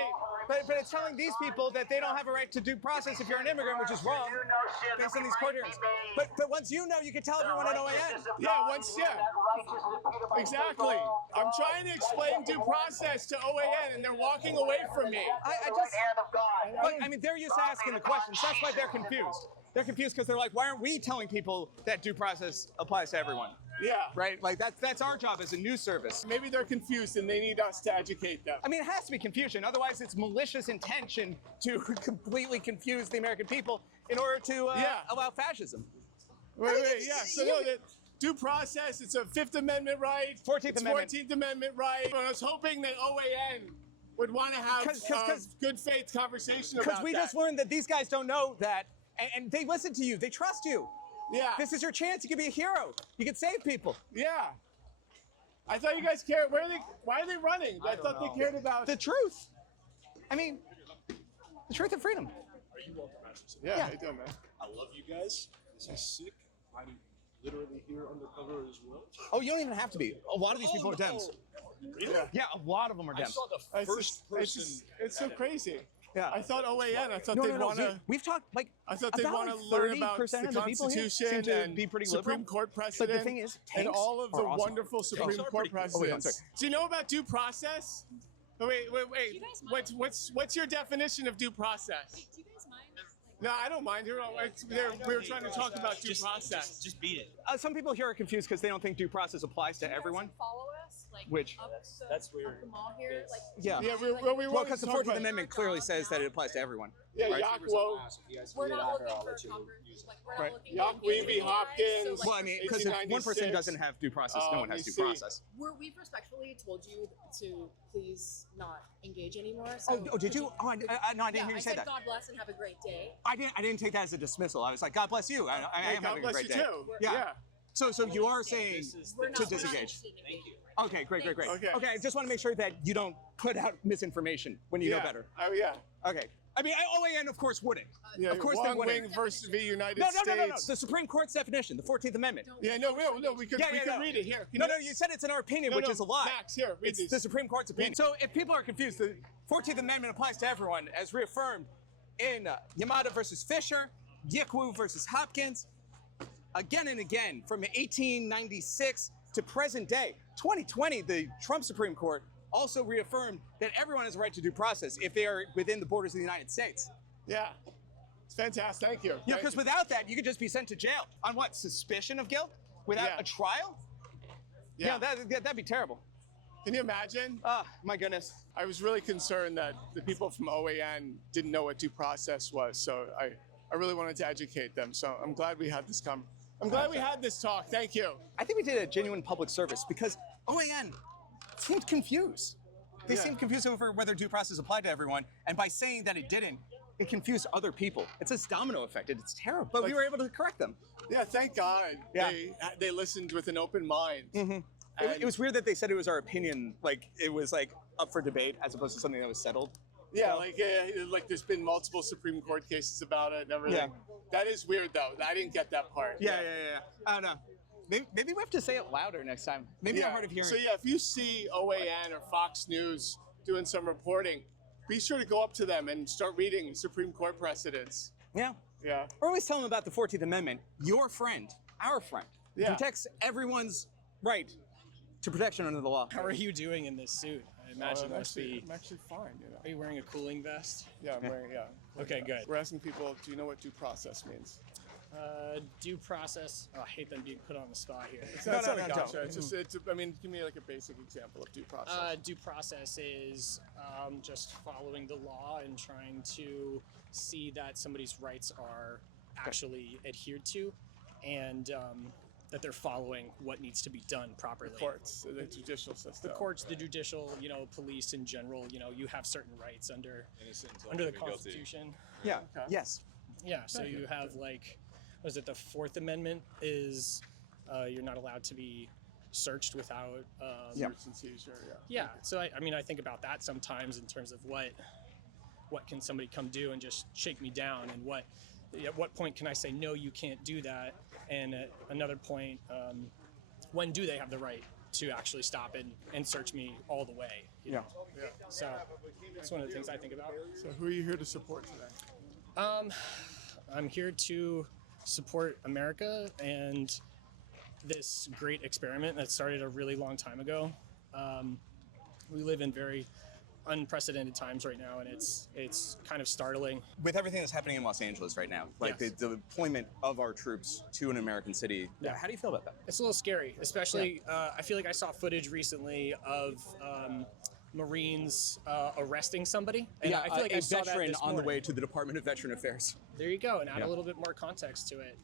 But it's telling these people that they don't have a right to due process if you're an immigrant, which is wrong, based on these court hearings. But once you know, you can tell everyone at OAN. Exactly. I'm trying to explain due process to OAN, and they're walking away from me. I mean, they're used to asking the questions. That's why they're confused. They're confused because they're like, why aren't we telling people that due process applies to everyone? Yeah. Right? Like, that's our job as a news service. Maybe they're confused and they need us to educate them. I mean, it has to be confusion. Otherwise, it's malicious intention to completely confuse the American people in order to allow fascism. Wait, So no, that due process, it's a Fifth Amendment right. 14th Amendment. 14th Amendment right. I was hoping that OAN would want to have good faith conversation about that. Because we just learned that these guys don't know that, and they listen to you. They trust you. Yeah. This is your chance. You can be a hero. You can save people. Yeah. I thought you guys cared. Why are they running? I thought they cared about the truth. I mean, the truth and freedom. Are you welcome, Master? Yeah, how you doing, man? I love you guys. This is sick. I'm literally here undercover as well. Oh, you don't even have to be. A lot of these people are Dems. Really? Yeah, a lot of them are Dems. I saw the first person. It's so crazy. Yeah. I thought OAN. I thought No, they'd no, no. want to. We've talked like. I thought they'd about want to like learn about 30% the of the people here Constitution seem to and be pretty Supreme liberal. Court precedent. But the thing is, and tanks all of the are awesome. wonderful Supreme Tanks are Court pretty cool. Oh, wait, I'm precedents. Do you know about due process? Oh, wait. What's your definition of due process? Do you guys mind? No, I don't mind. We were trying to talk about due process. Just beat it. Some people here are confused because they don't think due process applies to everyone. Follow us, like Which? up That's weird. the mall here, like Yeah. Yeah, we Well, wanted because to the talk 14th about. Amendment clearly says that it applies to everyone. Yeah, right? Yakwo. we're not looking for a conversation. Like we're not Right. looking Yakwo for v. Hopkins. Well, I mean, because if one person 1896. doesn't have due process, no one has due let me see. process. We've respectfully told you to please not engage anymore. So Oh, did you? Oh, no, I didn't hear you I say said that. God bless and have a great day. I didn't take that as a dismissal. I was like, God bless you. I Hey, am God having a bless great you day. too. Yeah. So you are saying We're not to we're not disengage. interested in engaging. Okay, great. Okay. I just want to make sure that you don't put out misinformation when you know better. Oh yeah. Okay. I mean, OAN, of course, wouldn't. Yeah, Of course they Wong wouldn't. Wing versus the United No. States. The Supreme Court's definition, the 14th Amendment. Yeah, we could read it here. No, you said it's in our opinion, which is a lie. Max, here, read It's these. the Supreme Court's opinion. So if people are confused, the 14th Amendment applies to everyone, as reaffirmed in Yamada versus Fisher, Yakwo versus Hopkins, again and again, from 1896 to present day. 2020, the Trump Supreme Court also reaffirmed that everyone has a right to due process if they are within the borders of the United States. Yeah. It's fantastic. Thank you. Yeah, because without that, you could just be sent to jail. On what? Suspicion of guilt? without Yeah. a trial? Yeah. That'd be terrible. Can you imagine? My goodness. I was really concerned that the people from OAN didn't know what due process was, so I really wanted to educate them. So I'm glad we had this I'm glad we had this talk. Thank you. I think we did a genuine public service because OAN seemed confused. They seemed confused over whether due process applied to everyone, and by saying that it didn't, it confused other people. It's this domino effect, and it's terrible. But we were able to correct them. Yeah, thank God. Yeah. They listened with an open mind. Mm-hmm. It was weird that they said it was our opinion, like it was like up for debate as opposed to something that was settled. Yeah, like there's been multiple Supreme Court cases about it and everything. Yeah. That is weird though. I didn't get that part. Yeah. I don't know. Maybe we have to say it louder next time. Maybe I'm hard of hearing. So yeah, if you see OAN or Fox News doing some reporting, be sure to go up to them and start reading Supreme Court precedents. Yeah. Yeah. Or always tell them about the 14th Amendment. Your friend, our friend, protects everyone's right to protection under the law. How are you doing in this suit? I imagine I'm it must be. I'm actually fine. You know. Are you wearing a cooling vest? Yeah, I'm wearing. Yeah. Okay, good. We're asking people, do you know what due process means? Due process. Oh, I hate them being put on the spot here. It's not a gotcha. It's just. I mean, give me like a basic example of due process. Due process is just following the law and trying to see that somebody's rights are actually adhered to, and that they're following what needs to be done properly. The courts, the judicial system. The courts, the judicial, police in general. You have certain rights under the Constitution. Yeah. Okay. Yes. Yeah. So you have was it the Fourth Amendment is you're not allowed to be searched without search and seizure. Yeah. So I think about that sometimes in terms of what can somebody come do and just shake me down, and at what point can I say no, you can't do that, and at another point, when do they have the right to actually stop and search me all the way? You know? So that's one of the things I think about. So who are you here to support today? I'm here to support America and this great experiment that started a really long time ago. We live in very unprecedented times right now, and it's kind of startling. With everything that's happening in Los Angeles right now, the deployment of our troops to an American city, how do you feel about that? It's a little scary, especially I feel like I saw footage recently of Marines arresting somebody. And I feel like I saw that veteran this on the morning. way to the Department of Veteran Affairs. There you go, and add a little bit more context to it.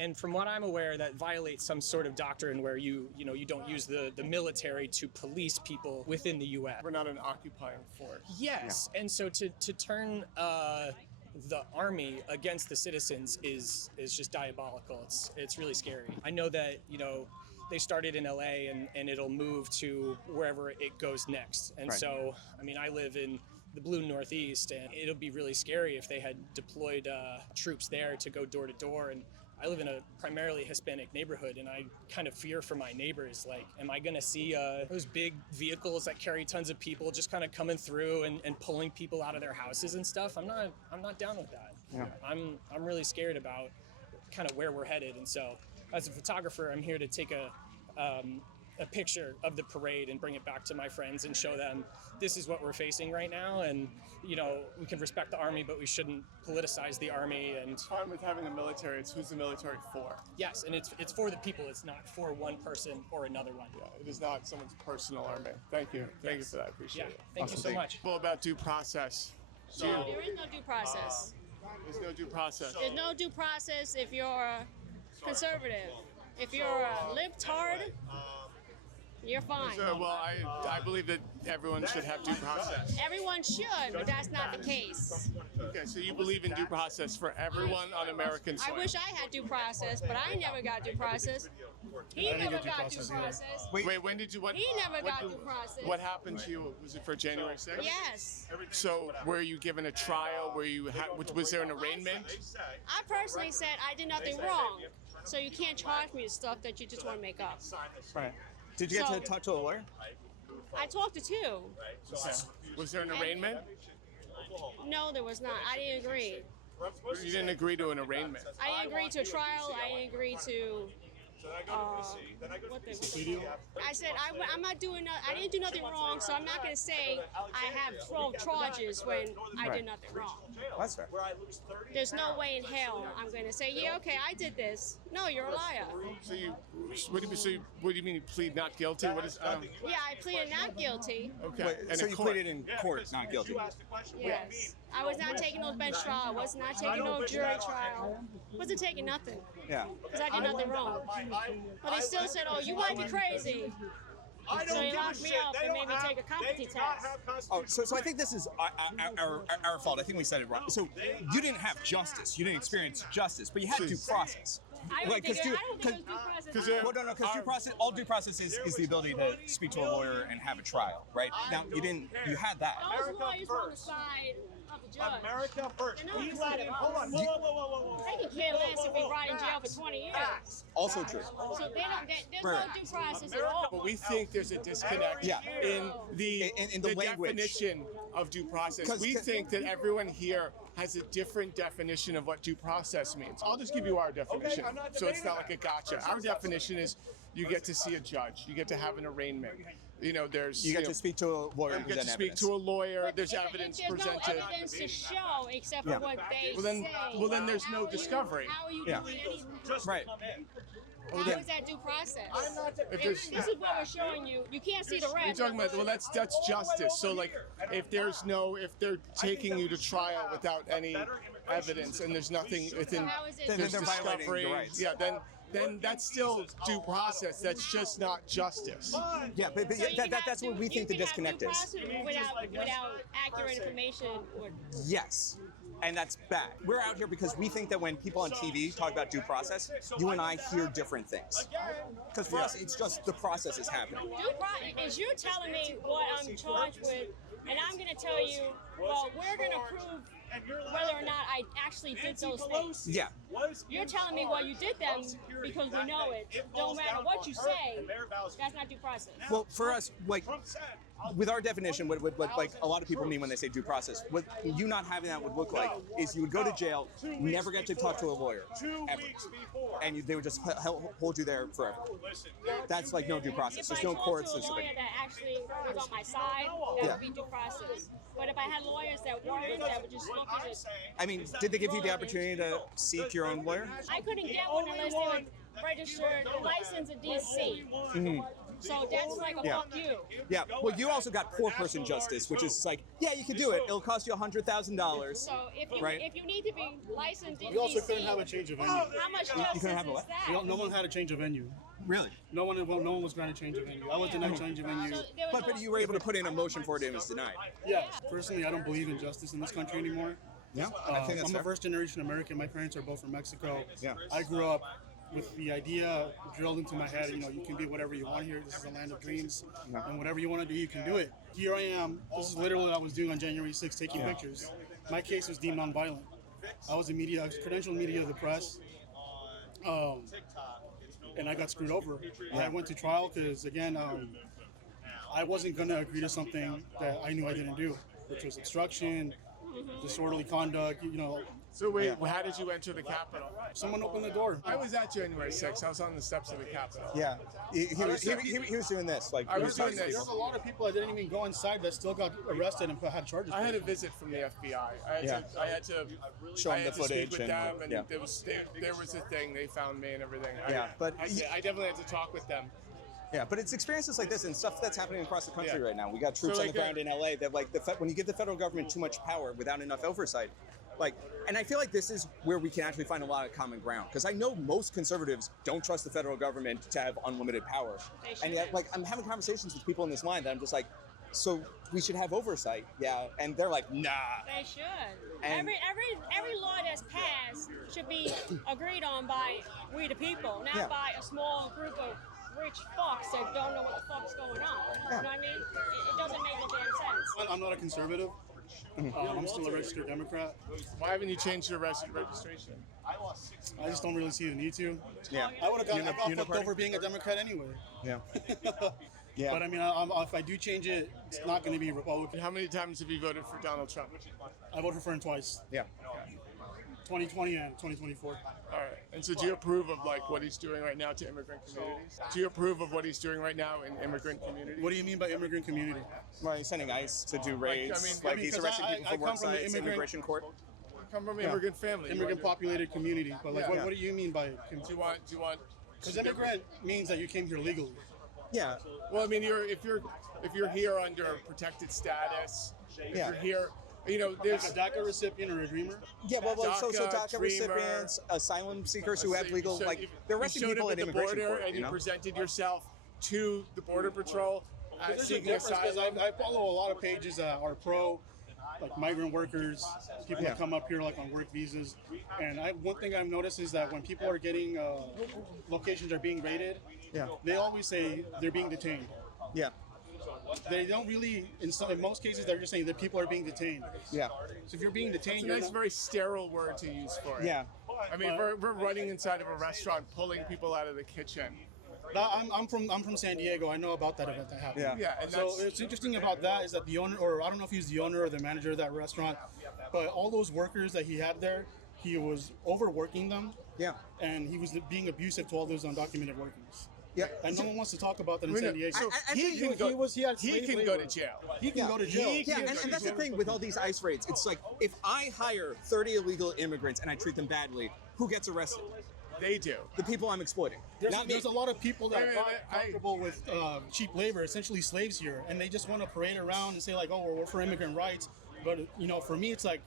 And from what I'm aware, that violates some sort of doctrine where you don't use the military to police people within the U.S. We're not an occupying force. Yes, and so to turn the army against the citizens is just diabolical. It's really scary. I know that they started in LA and it'll move to wherever it goes next. And so I live in the blue Northeast, and it'll be really scary if they had deployed troops there to go door to door. And I live in a primarily Hispanic neighborhood, and I kind of fear for my neighbors. Like, am I gonna see those big vehicles that carry tons of people just kind of coming through and pulling people out of their houses and stuff? I'm not down with that. Yeah. I'm really scared about kind of where we're headed. And so as a photographer, I'm here to take a picture of the parade and bring it back to my friends and show them this is what we're facing right now. And we can respect the Army, but we shouldn't politicize the Army. And the problem with having a military, it's who's the military for. Yes, and it's for the people. It's not for one person or another one. Yeah, it is not someone's personal army. Thank you. Thank you for that. I appreciate it. Thank you so much. Well, about due process. There is no due process. There's no due process. There's no due process if you're a conservative. If you're a libtard, you're fine. So, well, I believe that everyone should have due process. Everyone should, but that's not the case. Okay, so you believe in due process for everyone on American soil. I wish I had due process, but I never got due process. He never got due process. Wait, when did you? He never got due process. What happened to you? Was it for January 6th? Yes. So, were you given a trial? Was there an arraignment? I personally said I did nothing wrong, so you can't charge me with stuff that you just want to make up. Right. Did you get to talk to a lawyer? I talked to two. Okay. Was there an arraignment? No, there was not. I didn't agree. You didn't agree to an arraignment? I didn't agree to a trial. I didn't agree to I said I'm not doing. I didn't do nothing wrong, so I'm not going to say I have 12 charges when I did nothing wrong. That's fair. There's no way in hell I'm going to say, yeah, okay, I did this. No, you're a liar. So what do you mean you plead not guilty? What is? Yeah, I pleaded not guilty. Okay. Wait, And so in you court. pleaded in court, not guilty. Yes. I was not taking no bench trial. I was not taking no jury trial. Wasn't taking nothing. Yeah. Because I did nothing wrong. But they still said, oh, you might be crazy. So he locked me up and made me take a competency test. Oh, so I think this is our fault. I think we said it wrong. So you didn't have justice. You didn't experience justice, but you had due process. I don't think it was due process. Well, no, because due process, all due process is the ability to speak to a lawyer and have a trial, right? Now, you didn't, you had that. Those lawyers were on the side of the judge. America first. We let it. Hold on. Whoa. They can care less if we rot in jail for 20 years. Also true. So they don't, there's no due process at all. But we think there's a disconnect in the language. definition of due process. We think that everyone here has a different definition of what due process means. I'll just give you our definition, so it's not like a gotcha. Our definition is you get to see a judge, you get to have an arraignment. You know, you get to speak to a lawyer and you get to present speak evidence. to a lawyer. There's evidence There's presented. no evidence to show except for what they say. Well, then there's no discovery. How are you doing anything? Right. How is that due process? This is what we're showing you. You can't see the red. You're talking about, well, that's justice. So, like, if they're taking you to trial without any evidence and there's nothing within Then they're violating discovery, your rights. yeah, then that's still due process. That's just not justice. Yeah, but that's what we think the disconnect is. Without accurate information. Yes. And that's bad. We're out here because we think that when people on TV talk about due process, you and I hear different things. Because for us, it's just the process is happening. Due process is you telling me what I'm charged with, and I'm going to tell you, well, we're going to prove whether or not I actually did those things. Yeah. You're telling me, well, you did them because we know it. Don't matter what you say, that's not due process. Well, for us, like, with our definition, what like a lot of people mean when they say due process, what you not having that would look like is you would go to jail, never get to talk to a lawyer, ever. And they would just hold you there forever. That's like no due process. There's no courts. If I talked to a lawyer that actually was on my side, that would be due process. But if I had lawyers that weren't, that would just look at it. I mean, did they give you the opportunity to seek your own lawyer? I couldn't get one unless they were registered, licensed in DC. Mm-hmm. So that's like a fuck you. Yeah. Well, you also got poor person justice, which is like, yeah, you can do it. It'll cost you $100,000. So if you need to be licensed in We also DC, couldn't have a change of venue. how much justice You couldn't have a is what? that? No one had a change of venue. Really? No one was granted change of venue. I was denied change of venue. But you were able to put in a motion for it and it was denied. Yeah. Personally, I don't believe in justice in this country anymore. Yeah, I think that's I'm fair. a first generation American. My parents are both from Mexico. Yeah. I grew up with the idea drilled into my head, you can be whatever you want here. This is a land of dreams. And whatever you want to do, you can do it. Here I am. This is literally what I was doing on January 6th, taking pictures. My case was deemed nonviolent. I was credentialed media of the press. And I got screwed over. I went to trial because, again, I wasn't going to agree to something that I knew I didn't do, which was obstruction, disorderly conduct, So wait, how did you enter the Capitol? Someone opened the door. I was at January 6th. I was on the steps of the Capitol. Yeah. He was doing this. Like, I was doing this. There's a lot of people that didn't even go inside that still got arrested and had charges. I had a visit from the FBI. I had to show them the footage speak with them, and yeah. there was a thing. They found me and everything. But I definitely had to talk with them. Yeah, but it's experiences like this and stuff that's happening across the country right now. We got troops So, on like, the ground in LA that, like, when you give the federal government too much power without enough oversight, like, and I feel like this is where we can actually find a lot of common ground, because I know most conservatives don't trust the federal government to have unlimited power, and yet, like, I'm having conversations with people in this line that I'm just like, so we should have oversight, and they're like, nah. They should. And every law that's passed should be agreed on by we the people, not by a small group of rich fucks that don't know what the fuck's going on. You know what I mean? It doesn't make no damn sense. I'm not a conservative. I'm still a registered Democrat. Why haven't you changed your registration? I just don't really see the need to. Yeah. I would have got fucked over being a Democrat anyway. Yeah. Yeah. But I mean, if I do change it, it's not going to be Republican. How many times have you voted for Donald Trump? I voted for him twice. Yeah. 2020 and 2024. All right. And so do you approve of like what he's doing right now to immigrant communities? Do you approve of what he's doing right now in immigrant communities? What do you mean by immigrant community? Well, he's sending ICE to do raids. I mean, he's 'cause arresting I- people I from come work from the sites, immigrant- immigration court. Come from an immigrant family. Immigrant populated community. But like, Yeah. what do you mean by? Do you want? Because immigrant means that you came here legally. Yeah. Well, I mean, if you're here under protected status, if Yeah. you're here, you know, there's a DACA recipient or a dreamer. Yeah, well, so DACA, DACA dreamer, recipients, asylum seekers who have legal, So like, you- they're you arresting showed people up at at the immigration border court, and you you know? presented yourself to the border patrol There's a seeking difference because asylum. I follow a lot of pages that are pro, like migrant workers, people Yeah. that come up here like on work visas, and one thing I've noticed is that when people are getting locations are being raided, Yeah. they always say they're being detained. Yeah. They don't really, in most cases, they're just saying that people are being detained. Yeah. So if you're being It's detained, a you're nice, not- very sterile word to use for it. Yeah. I mean, we're running inside of a restaurant, pulling people out of the kitchen. I'm from San Diego. I know about that event that happened. Yeah. Yeah, and So that's- what's interesting about that is that the owner, or I don't know if he's the owner or the manager of that restaurant, but all those workers that he had there, he was overworking them. Yeah. And he was being abusive to all those undocumented workers. Yeah. And no one wants to talk about that in Wait, San no, Diego. so I he think can he go. was- he had He slave can go to labor. jail. He can go to jail. Yeah, and that's the thing with all these ICE raids. It's like, if I hire 30 illegal immigrants and I treat them badly, who gets arrested? They do. The people I'm exploiting. There's a lot of people that Wait, are wait, wait, comfortable with cheap labor, essentially slaves here, and they just want to parade around and say like, oh, we're for immigrant rights. But for me, it's like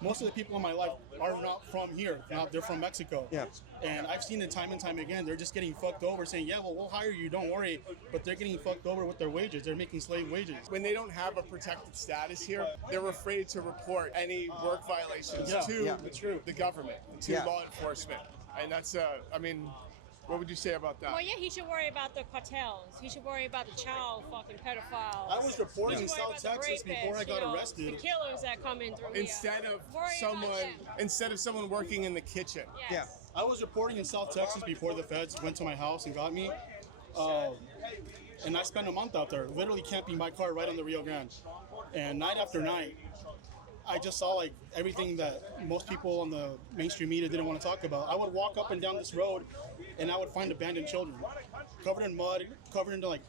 most of the people in my life are not from here. They're from Mexico. Yeah. And I've seen it time and time again. They're just getting fucked over, saying, yeah, well, we'll hire you, don't worry. But they're getting fucked over with their wages. They're making slave wages. When they don't have a protected status here, they're afraid to report any work violations to the government, to Yeah. law enforcement. And that's, I mean, what would you say about that? Well, yeah, he should worry about the cartels. He should worry about the child fucking pedophiles. I was reporting He in should worry South about the Texas before I rapists, got you know, arrested. The killers that come in through Instead here. of Worry about someone working in the kitchen. Yes. I was reporting in South Texas before the feds went to my house and got me. And I spent a month out there, literally camping my car right on the Rio Grande. And night after night, I just saw like everything that most people on the mainstream media didn't want to talk about. I would walk up and down this road and I would find abandoned children, covered in mud, covered into like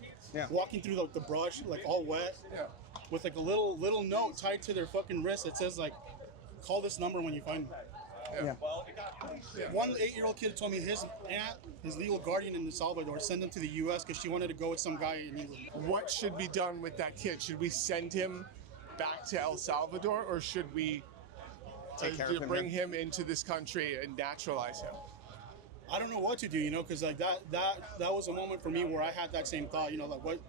walking through the brush, like all wet, with like a little note tied to their fucking wrist that says like, call this number when you find them. Yeah. One 8-year-old kid told me his aunt, his legal guardian in El Salvador, sent him to the U.S. because she wanted to go with some guy in England. What should be done with that kid? Should we send him back to El Salvador, or should we Take care of him bring here? him into this country and naturalize him? I don't know what to do, because like that was a moment for me where I had that same thought, like what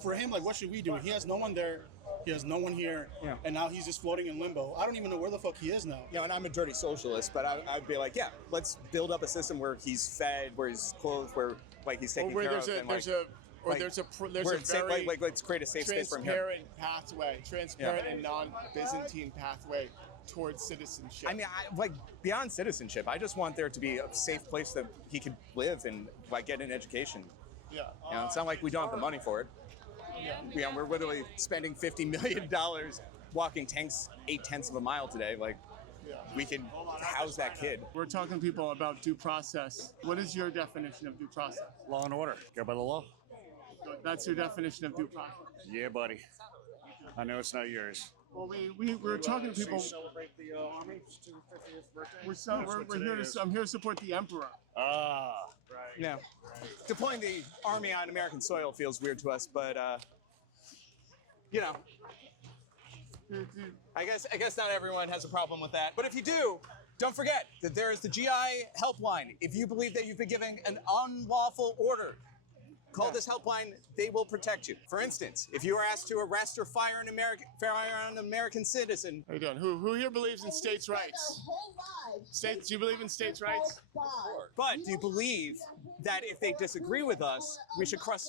for him, like what should we do? He has no one there, he has no one here, and now he's just floating in limbo. I don't even know where the fuck he is now. Yeah, and I'm a dirty socialist, but I'd be like, yeah, let's build up a system where he's fed, where he's clothed, where like he's taken care of. Let's create a safe space for him here. Transparent pathway, transparent and non-Byzantine pathway towards citizenship. I mean, beyond citizenship, I just want there to be a safe place that he could live and like get an education. Yeah. It's not like we don't have the money for it. Yeah, we're literally spending $50 million walking tanks 8/10 of a mile today. Like, we can house that kid. We're talking to people about due process. What is your definition of due process? Law and order. Go by the law. That's your definition of due process. Yeah, buddy. I know it's not yours. Well, we're talking to people. Celebrate the Army's 250th birthday. I'm here to support the emperor. Ah, right. Yeah. Deploying the army on American soil feels weird to us, but I guess not everyone has a problem with that. But if you do, don't forget that there is the GI helpline. If you believe that you've been giving an unlawful order, call this helpline. They will protect you. For instance, if you are asked to arrest or fire an American citizen. How you doing? Who here believes in states' rights? Do you believe in states' rights? But do you believe that if they disagree with us, we should crush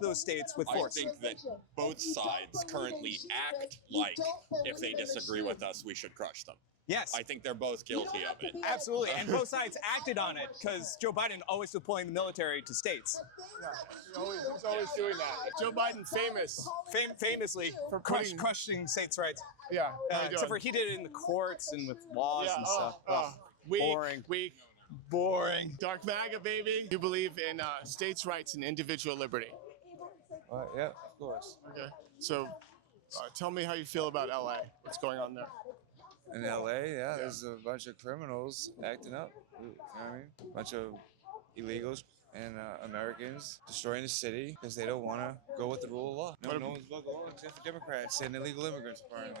those states with force? I think that both sides currently act like if they disagree with us, we should crush them. Yes. I think they're both guilty of it. Absolutely, and both sides acted on it because Joe Biden always deploying the military to states. He's always doing that. Joe Biden Famously for crushing states' rights. Yeah, except for he did it in the courts and with laws and stuff. Weak. Boring. Dark MAGA, baby. You believe in states' rights and individual liberty. Yeah, of course. Okay. So, tell me how you feel about LA. What's going on there? In LA, yeah, there's a bunch of criminals acting up. You know what I mean? A bunch of illegals and Americans destroying the city because they don't want to go with the rule of law. No one's above the law except for Democrats and illegal immigrants, apparently.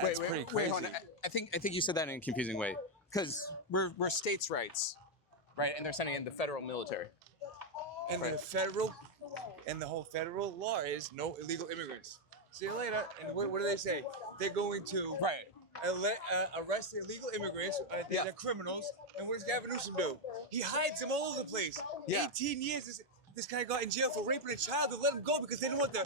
That's pretty crazy. Wait, hold on. I think you said that in a confusing way because we're states' rights, right? And they're sending in the federal military. And the whole federal law is no illegal immigrants. See you later. And what do they say? They're going to arrest the illegal immigrants. They're criminals. And what does Gavin Newsom do? He hides them all over the place. 18 years. This guy got in jail for raping a child. They let him go because they didn't want the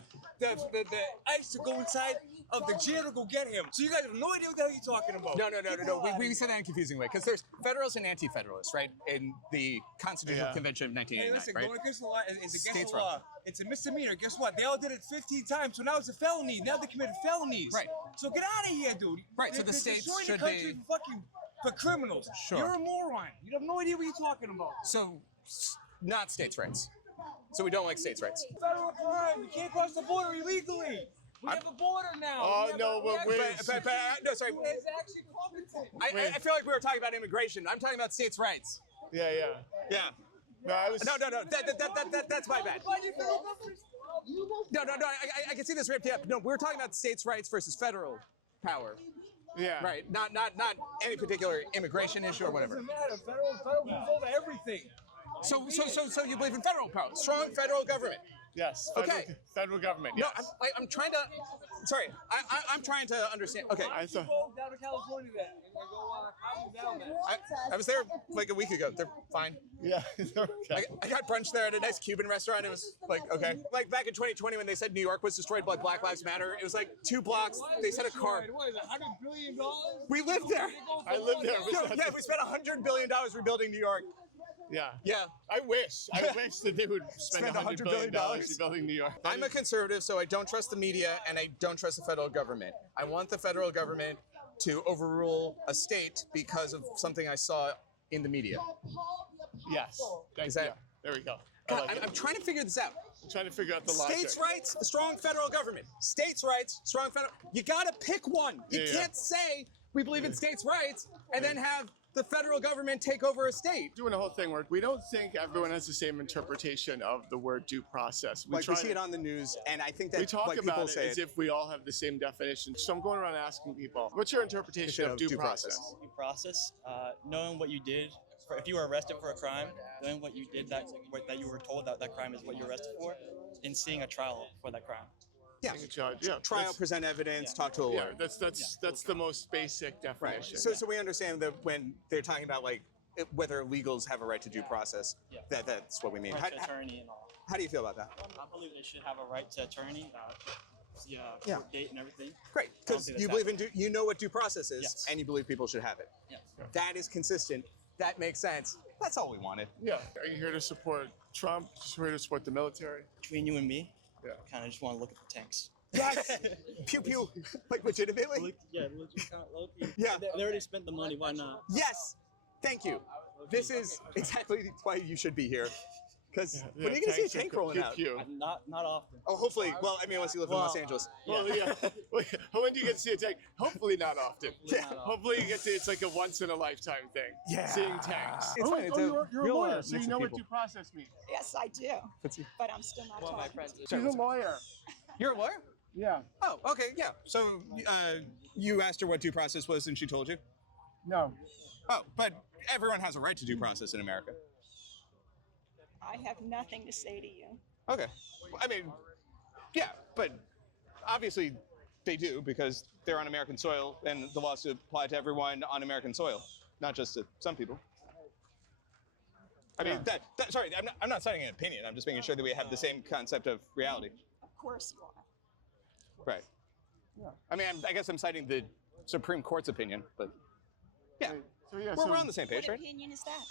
ICE to go inside of the jail to go get him. So you guys have no idea what the hell you're talking about. No. We said that in a confusing way because there's Federalists and Anti-Federalists, right? In the Constitutional Convention of 1989, Hey, listen, right? going against the law is against States' the law. It's a misdemeanor. Guess what? They all did it 15 times, so now it's a felony. Now they committed felonies. Right. So get out of here, dude. Right, so the They're states destroying should the country be- for criminals. Sure. You're a moron. You have no idea what you're talking about. So, not states' rights. So we don't like states' rights. Federal crime. You can't cross the border illegally. We have a border now. Oh, no, but wait. No, sorry. It's actually competent. I feel like we were talking about immigration. I'm talking about states' rights. Yeah. No, I was. No. That's my bad. No. I can see this ripped up. No, we're talking about states' rights versus federal power. Yeah. Right. Not any particular immigration issue or whatever. Doesn't matter. Federal rules over everything. So you believe in federal power, strong federal government? Yes. Federal government. No, Yes. I'm trying to. Sorry, I'm trying to understand. Okay. Go down to California then, and go calm down there. I was there like a week ago. They're fine. Yeah. Okay. I got brunch there at a nice Cuban restaurant. It was like, okay. Like back in 2020 when they said New York was destroyed by Black Lives Matter, it was like 2 blocks. They set a car. What is it, $100 billion? We lived there. I lived there. Yeah, we spent $100 billion rebuilding New York. Yeah. Yeah. I wish that they would spend $100 billion rebuilding New York. I'm a conservative, so I don't trust the media and I don't trust the federal government. I want the federal government to overrule a state because of something I saw in the media. Yes. Is that? There we go. God, I'm trying to figure this out. I'm trying to figure out the logic. States' rights, strong federal government. States' rights, strong federal. You gotta pick one. You can't say we believe in states' rights and then have the federal government take over a state. Doing a whole thing where we don't think everyone has the same interpretation of the word due process. We see it on the news, and I think that we talk like, about people it say as if we all have the same definition. So I'm going around asking people, what's your interpretation of due process? Due process, knowing what you did. If you were arrested for a crime, knowing what you did, that you were told that crime is what you're arrested for, and seeing a trial for that crime. Yeah. Trial, present evidence, talk to a lawyer. That's the most basic definition. Right. So we understand that when they're talking about like whether illegals have a right to due process, that's what we mean. Right to attorney and all. How do you feel about that? I believe they should have a right to attorney, court date and everything. Great, because you believe in you know what due process is, Yes. and you believe people should have it. Yes. That is consistent. That makes sense. That's all we wanted. Yeah. Are you here to support Trump? Just here to support the military? Between you and me, kind of just want to look at the tanks. Yes. Pew pew. Like legitimately. Legit kind of low key. Yeah. They already spent the money. Why not? Yes. Thank you. This is exactly why you should be here. Because when are you going to see a tank rolling out? Not often. Oh, hopefully. Well, I mean, unless you live in Los Angeles. Well, yeah. When do you get to see a tank? Hopefully not often. Hopefully you get to, it's like a once in a lifetime thing. Yeah. Seeing tanks. It's fine. It's you're a real, lawyer, so you mix of know what people. due process means. Yes, I do. But I'm still not talking. She's a lawyer. You're a lawyer? Yeah. Oh, okay, yeah. So you asked her what due process was and she told you? No. Oh, but everyone has a right to due process in America. I have nothing to say to you. Okay. I mean, yeah, but obviously they do because they're on American soil and the laws apply to everyone on American soil, not just to some people. I mean, sorry, I'm not citing an opinion. I'm just making sure that we have the same concept of reality. Of course you are. Right. Yeah. I mean, I guess I'm citing the Supreme Court's opinion, but yeah, So yeah, we're on the same page, What right? opinion is that?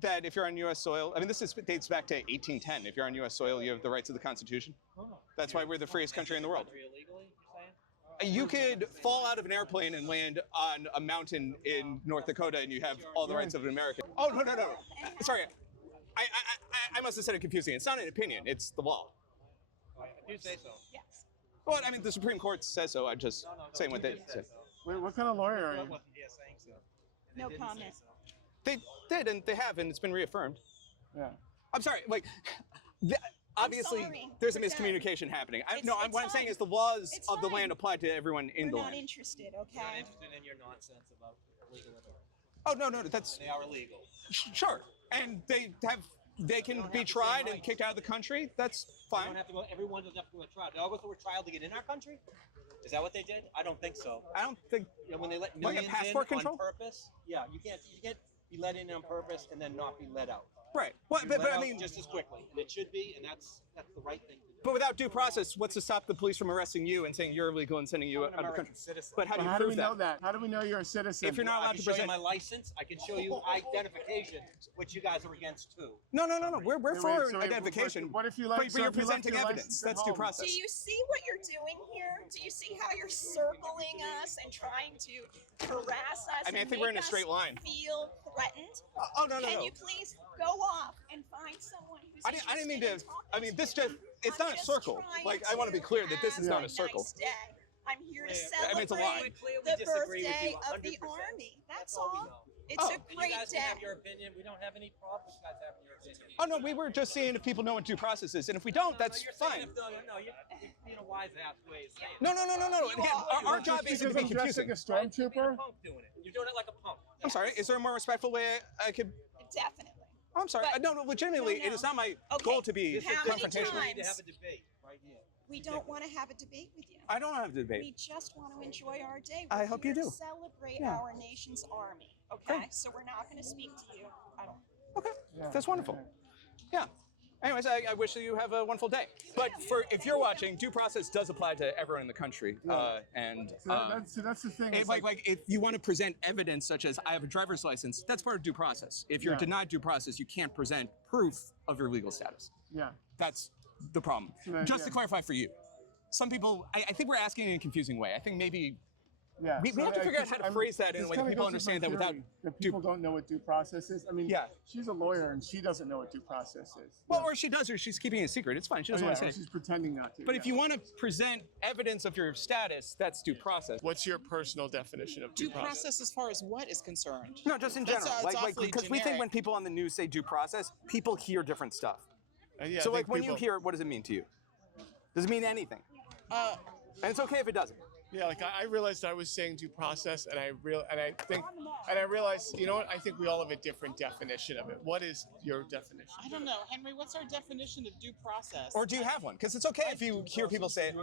That if you're on U.S. soil, I mean, dates back to 1810. If you're on U.S. soil, you have the rights of the Constitution. That's why we're the freest country in the world. You could fall out of an airplane and land on a mountain in North Dakota, and you have all the rights of an American. Oh no. Sorry, I must have said it confusing. It's not an opinion; it's the law. You say so. Yes. Well, I mean, the Supreme Court says so. I'm just saying what they said. Wait, what kind of lawyer are you? No comment. They did, and they have, and it's been reaffirmed. Yeah. I'm sorry, like, obviously, sorry. there's a We're done. miscommunication happening. It's What I'm saying fine. is the laws It's of the fine. land apply to everyone in We're the not land. interested, Not okay? interested in your nonsense about illegal immigrants. Oh, no, that's... They are legal. Sure. And they can be tried and kicked out of the country. That's fine. Everyone doesn't have to go to trial. They all go through a trial to get in our country? Is that what they did? I don't think so. I don't think... When they let Like a millions passport in control? on purpose? Yeah, you can't be let in on purpose and then not be let out. Right. Well, You're but let I out mean... just as quickly, and it should be, and that's the right thing to do. But without due process, what's to stop the police from arresting you and saying you're illegal and sending you out of the country? Citizen. But how do you How prove do we know that? How do we know you're a citizen? If you're not I allowed can to show you present... my license. I can show you identification, which you guys are against too. No. We're Wait, for so wait, identification. what if you But like? so you're if you left presenting your evidence. license at That's due home? process. Do you see what you're doing here? Do you see how you're circling us and trying to harass us? I mean, I and think we're in a make straight us line. Feel threatened? Oh, no. Can you please go off and find someone who's I didn't mean interested to. in talking I mean, to this you? just. It's I'm not a just circle. trying Like, I want to be clear that this is have not a circle. Nice day. I'm here to I mean, it's a lie. celebrate We the disagree with birthday you of the 100%. Army. That's all we all. know. It's Oh. a You great guys day. can have your opinion. We don't have any problem with you guys having your opinion. Oh no, we were just seeing if people know what due process is, and if we don't, that's you're fine. saying no, you're being a wise ass way of saying it. No. Again, our job isn't to be confusing. Like a stormtrooper. Punk doing it. You're doing it like a punk. I'm sorry. Is there a more respectful way I could? Definitely. I'm sorry. But- No, legitimately, No. it is not my Okay, goal to be how many confrontational. We need to times? have a debate right here. We don't want to have a debate with you. I don't have to We debate. just want to enjoy our day. I We're hope here you to do. celebrate Yeah. our nation's army. Okay, so we're not going to speak to you. I don't. That's wonderful. Yeah. Anyways, I wish you have a wonderful day. But if you're watching, due process does apply to everyone in the country. And that's the thing. if you want to present evidence such as I have a driver's license, that's part of due process. If you're Yeah. denied due process, you can't present proof of your legal status. Yeah. That's the problem. Just to clarify for you, some people, I think we're asking in a confusing way. I think maybe Yeah. we have to figure out how to phrase that in a way that people understand that without. That people don't know what due process is. I mean, she's a lawyer and she doesn't know what due process is. Well, or she does, or she's keeping it a secret. It's fine. She doesn't want to or say. she's pretending not to. But if you want to present evidence of your status, that's due process. What's your personal definition of Due process as far as what is concerned? No, just in That's, general. it's awfully Because we think generic. when people on the news say due process, people hear different stuff. Yeah, so I think when you people- hear it, what does it mean to you? Does it mean anything? And it's okay if it doesn't. Yeah, like I realized I was saying due process, and I realized, you know what? I think we all have a different definition of it. What is your definition? I don't know, Henry. What's our definition of due process? Or do you have one? Because it's okay if you hear people say it.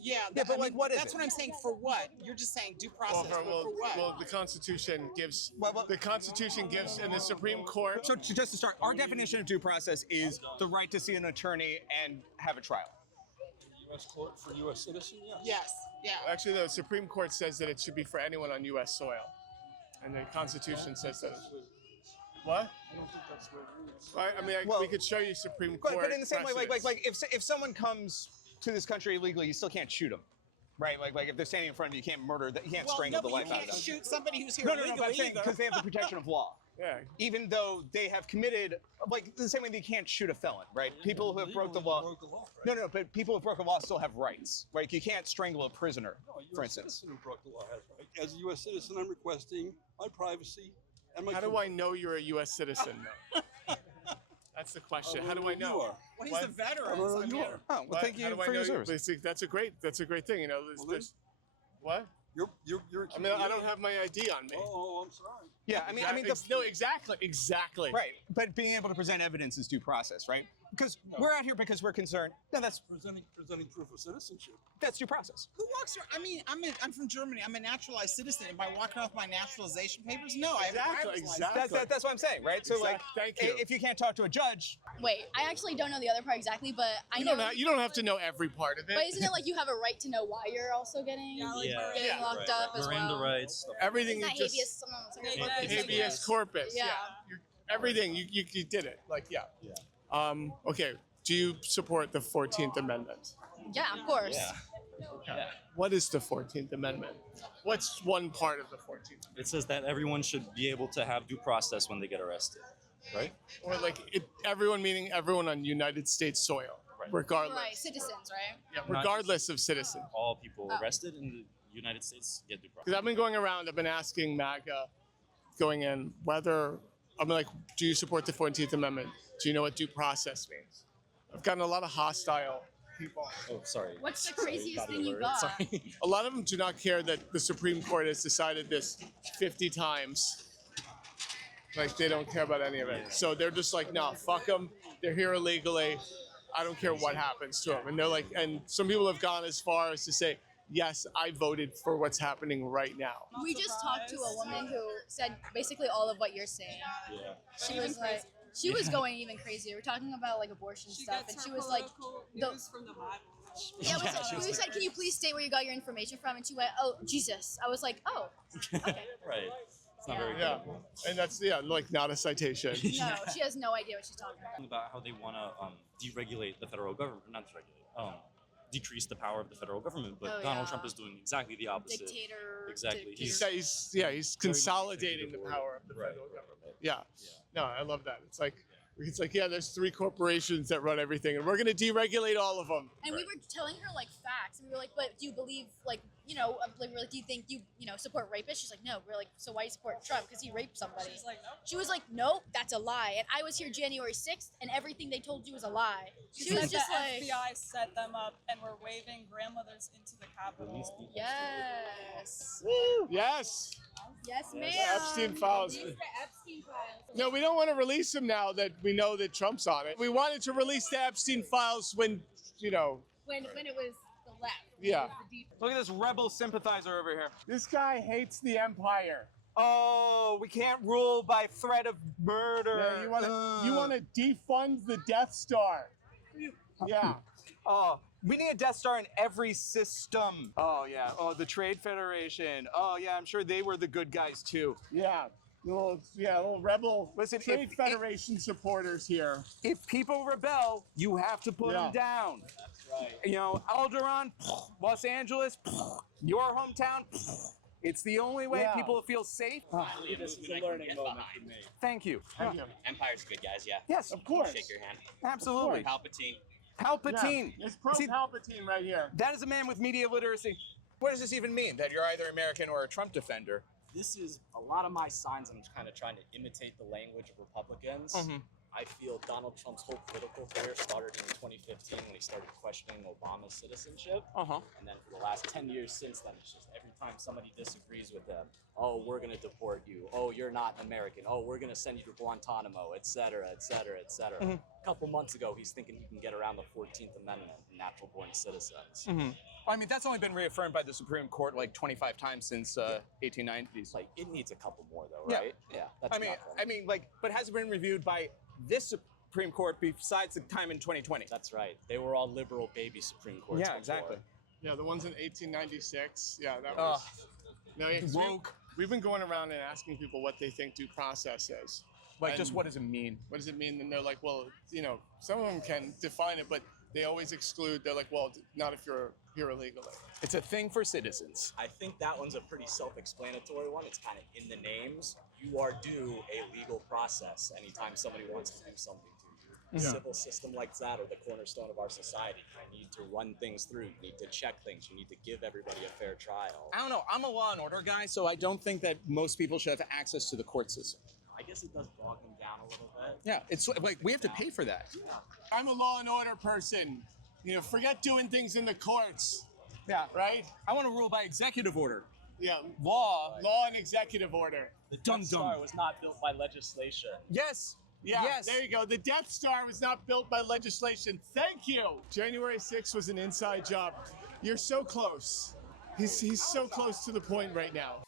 Yeah, but like, what is that's it? what I'm saying. For what? You're just saying due process. but for what? Well, the Constitution gives. The Constitution gives, and the Supreme Court. So just to start, our definition of due process is the right to see an attorney and have a trial. U.S. court for U.S. citizen? Yes. Yeah. Actually, the Supreme Court says that it should be for anyone on U.S. soil, and the Constitution says that. What? I don't think that's what it is. I mean, we could show you Supreme Court. But in the same way, precedents. like if someone comes to this country illegally, you still can't shoot them. Right, like if they're standing in front of you, you can't murder them. You can't strangle the life out of them. You can't shoot somebody who's here No, illegally but I'm saying either. because they have the protection of law. Yeah. Even though they have committed, like the same way they can't shoot a felon, right? People who have broke the law. No, but people who broke the law still have rights. Like you can't strangle a prisoner, for instance. Citizen who broke the law has rights. As a U.S. citizen, I'm requesting my privacy and my. How do I know you're a U.S. citizen, though? That's the question. How do I know? You are. Well, he's a veteran. So I mean, Oh, well, What? thank you How do I for your know you- service. but see, that's a great thing. You know, what? You're I mean, I don't have my ID on me. Oh, I'm sorry. Yeah, I mean, No, exactly. right. But being able to present evidence is due process, right? because we're out here because we're concerned. No, that's presenting proof of citizenship. That's due process. Who walks around? I mean, I'm from Germany. I'm a naturalized citizen. Am I walking off my naturalization papers? No, I have a driver's license. That's what I'm saying, right? So like, Thank you. if you can't talk to a judge, Wait, I actually don't know the other part exactly, but I know. You don't have to know every part of it. But isn't it like you have a right to know why you're also getting locked up as Miranda well? rights. Everything Isn't you that just habeas corpus. Yeah. Everything you did it. Like okay. Do you support the 14th Amendment? Yeah, of course. Okay. What is the 14th Amendment? What's one part of the 14th? It says that everyone should be able to have due process when they get arrested, right? Or like everyone, meaning everyone on United States soil, regardless. Right, citizens, right? Yeah, regardless of citizen. All people arrested in the United States get due process. Because I've been going around, I've been asking MAGA, going in, whether, I'm like, do you support the 14th Amendment? Do you know what due process means? I've gotten a lot of hostile people. Oh, sorry. What's the craziest thing you got? A lot of them do not care that the Supreme Court has decided this 50 times. Like, they don't care about any of it. So they're just like, no, fuck them. They're here illegally. I don't care what happens to them. And they're like, and some people have gone as far as to say, yes, I voted for what's happening right now. We just talked to a woman who said basically all of what you're saying. Yeah. She was like, she was going even crazier. We're talking about like abortion stuff, and she was like, from the Bible. Yeah, we said, can you please state where you got your information from? And she went, oh, Jesus. I was like, oh, okay. Right. It's not very good. Yeah, and that's, like, not a citation. No, she has no idea what she's talking about. About how they want to deregulate the federal government, not deregulate, decrease the power of the federal government, but Donald Trump is doing exactly the opposite. Dictator. Exactly. He's consolidating the power of the federal government. Yeah. No, I love that. It's like, yeah, there's 3 corporations that run everything, and we're going to deregulate all of them. And we were telling her like facts, and we were like, but do you believe like, like, we're like, do you think you support rapists? She's like, no. We're like, so why do you support Trump? Because he raped somebody. She's like, no. She was like, no, that's a lie. And I was here January 6th, and everything they told you was a lie. She was just like, the FBI set them up and were waving grandmothers into the Capitol. yes. Woo! Yes. Yes, ma'am. The Epstein files. These are the Epstein files. No, we don't want to release them now that we know that Trump's on it. We wanted to release the Epstein files when, When it was the left. Yeah. Look at this rebel sympathizer over here. This guy hates the empire. Oh, we can't rule by threat of murder. Yeah, you want to defund the Death Star. Yeah. Oh, we need a Death Star in every system. Oh, yeah. Oh, the Trade Federation. Oh, yeah, I'm sure they were the good guys, too. Yeah. Little rebel Trade Federation supporters here. If people rebel, you have to put them down. That's right. Alderaan, Los Angeles, your hometown. It's the only way people feel safe. This is a learning moment for me. Thank you. Empire's good, guys, yeah. Yes, of course. Shake your hand. Absolutely. Palpatine. Yeah. It's pro-Palpatine right here. That is a man with media literacy. What does this even mean? That you're either American or a Trump defender? This is a lot of my signs. I'm kind of trying to imitate the language of Republicans. I feel Donald Trump's whole political career started in 2015 when he started questioning Obama's citizenship. And then for the last 10 years since then, it's just every time somebody disagrees with them, oh, we're going to deport you. Oh, you're not American. Oh, we're going to send you to Guantanamo, et cetera, et cetera, et cetera. A couple months ago, he's thinking he can get around the 14th Amendment, natural-born citizens. I mean, that's only been reaffirmed by the Supreme Court like 25 times since 1890s. Like, it needs a couple more, though, right? Yeah. That's but has it been reviewed by this Supreme Court besides the time in 2020? That's right. They were all liberal baby Supreme Courts. Yeah, exactly. Yeah, the ones in 1896. Yeah, that was. Woke. We've been going around and asking people what they think due process is. Like, just what does it mean? What does it mean? And they're like, well, some of them can define it, but they always exclude. They're like, well, not if you're here illegally. It's a thing for citizens. I think that one's a pretty self-explanatory one. It's kind of in the names. You are due a legal process anytime somebody wants to do something to you. The civil system like that are the cornerstone of our society. You need to run things through. You need to check things. You need to give everybody a fair trial. I don't know. I'm a law and order guy, so I don't think that most people should have access to the court system. I guess it does bog them down a little bit. Yeah, it's like we have to pay for that. I'm a law and order person. Forget doing things in the courts. Yeah. Right? I want to rule by executive order. Yeah. Law and executive order. The Death Star was not built by legislation. Yes. Yeah, Yes. there you go. The Death Star was not built by legislation. Thank you. January 6th was an inside job. You're so close. He's so close to the point right now.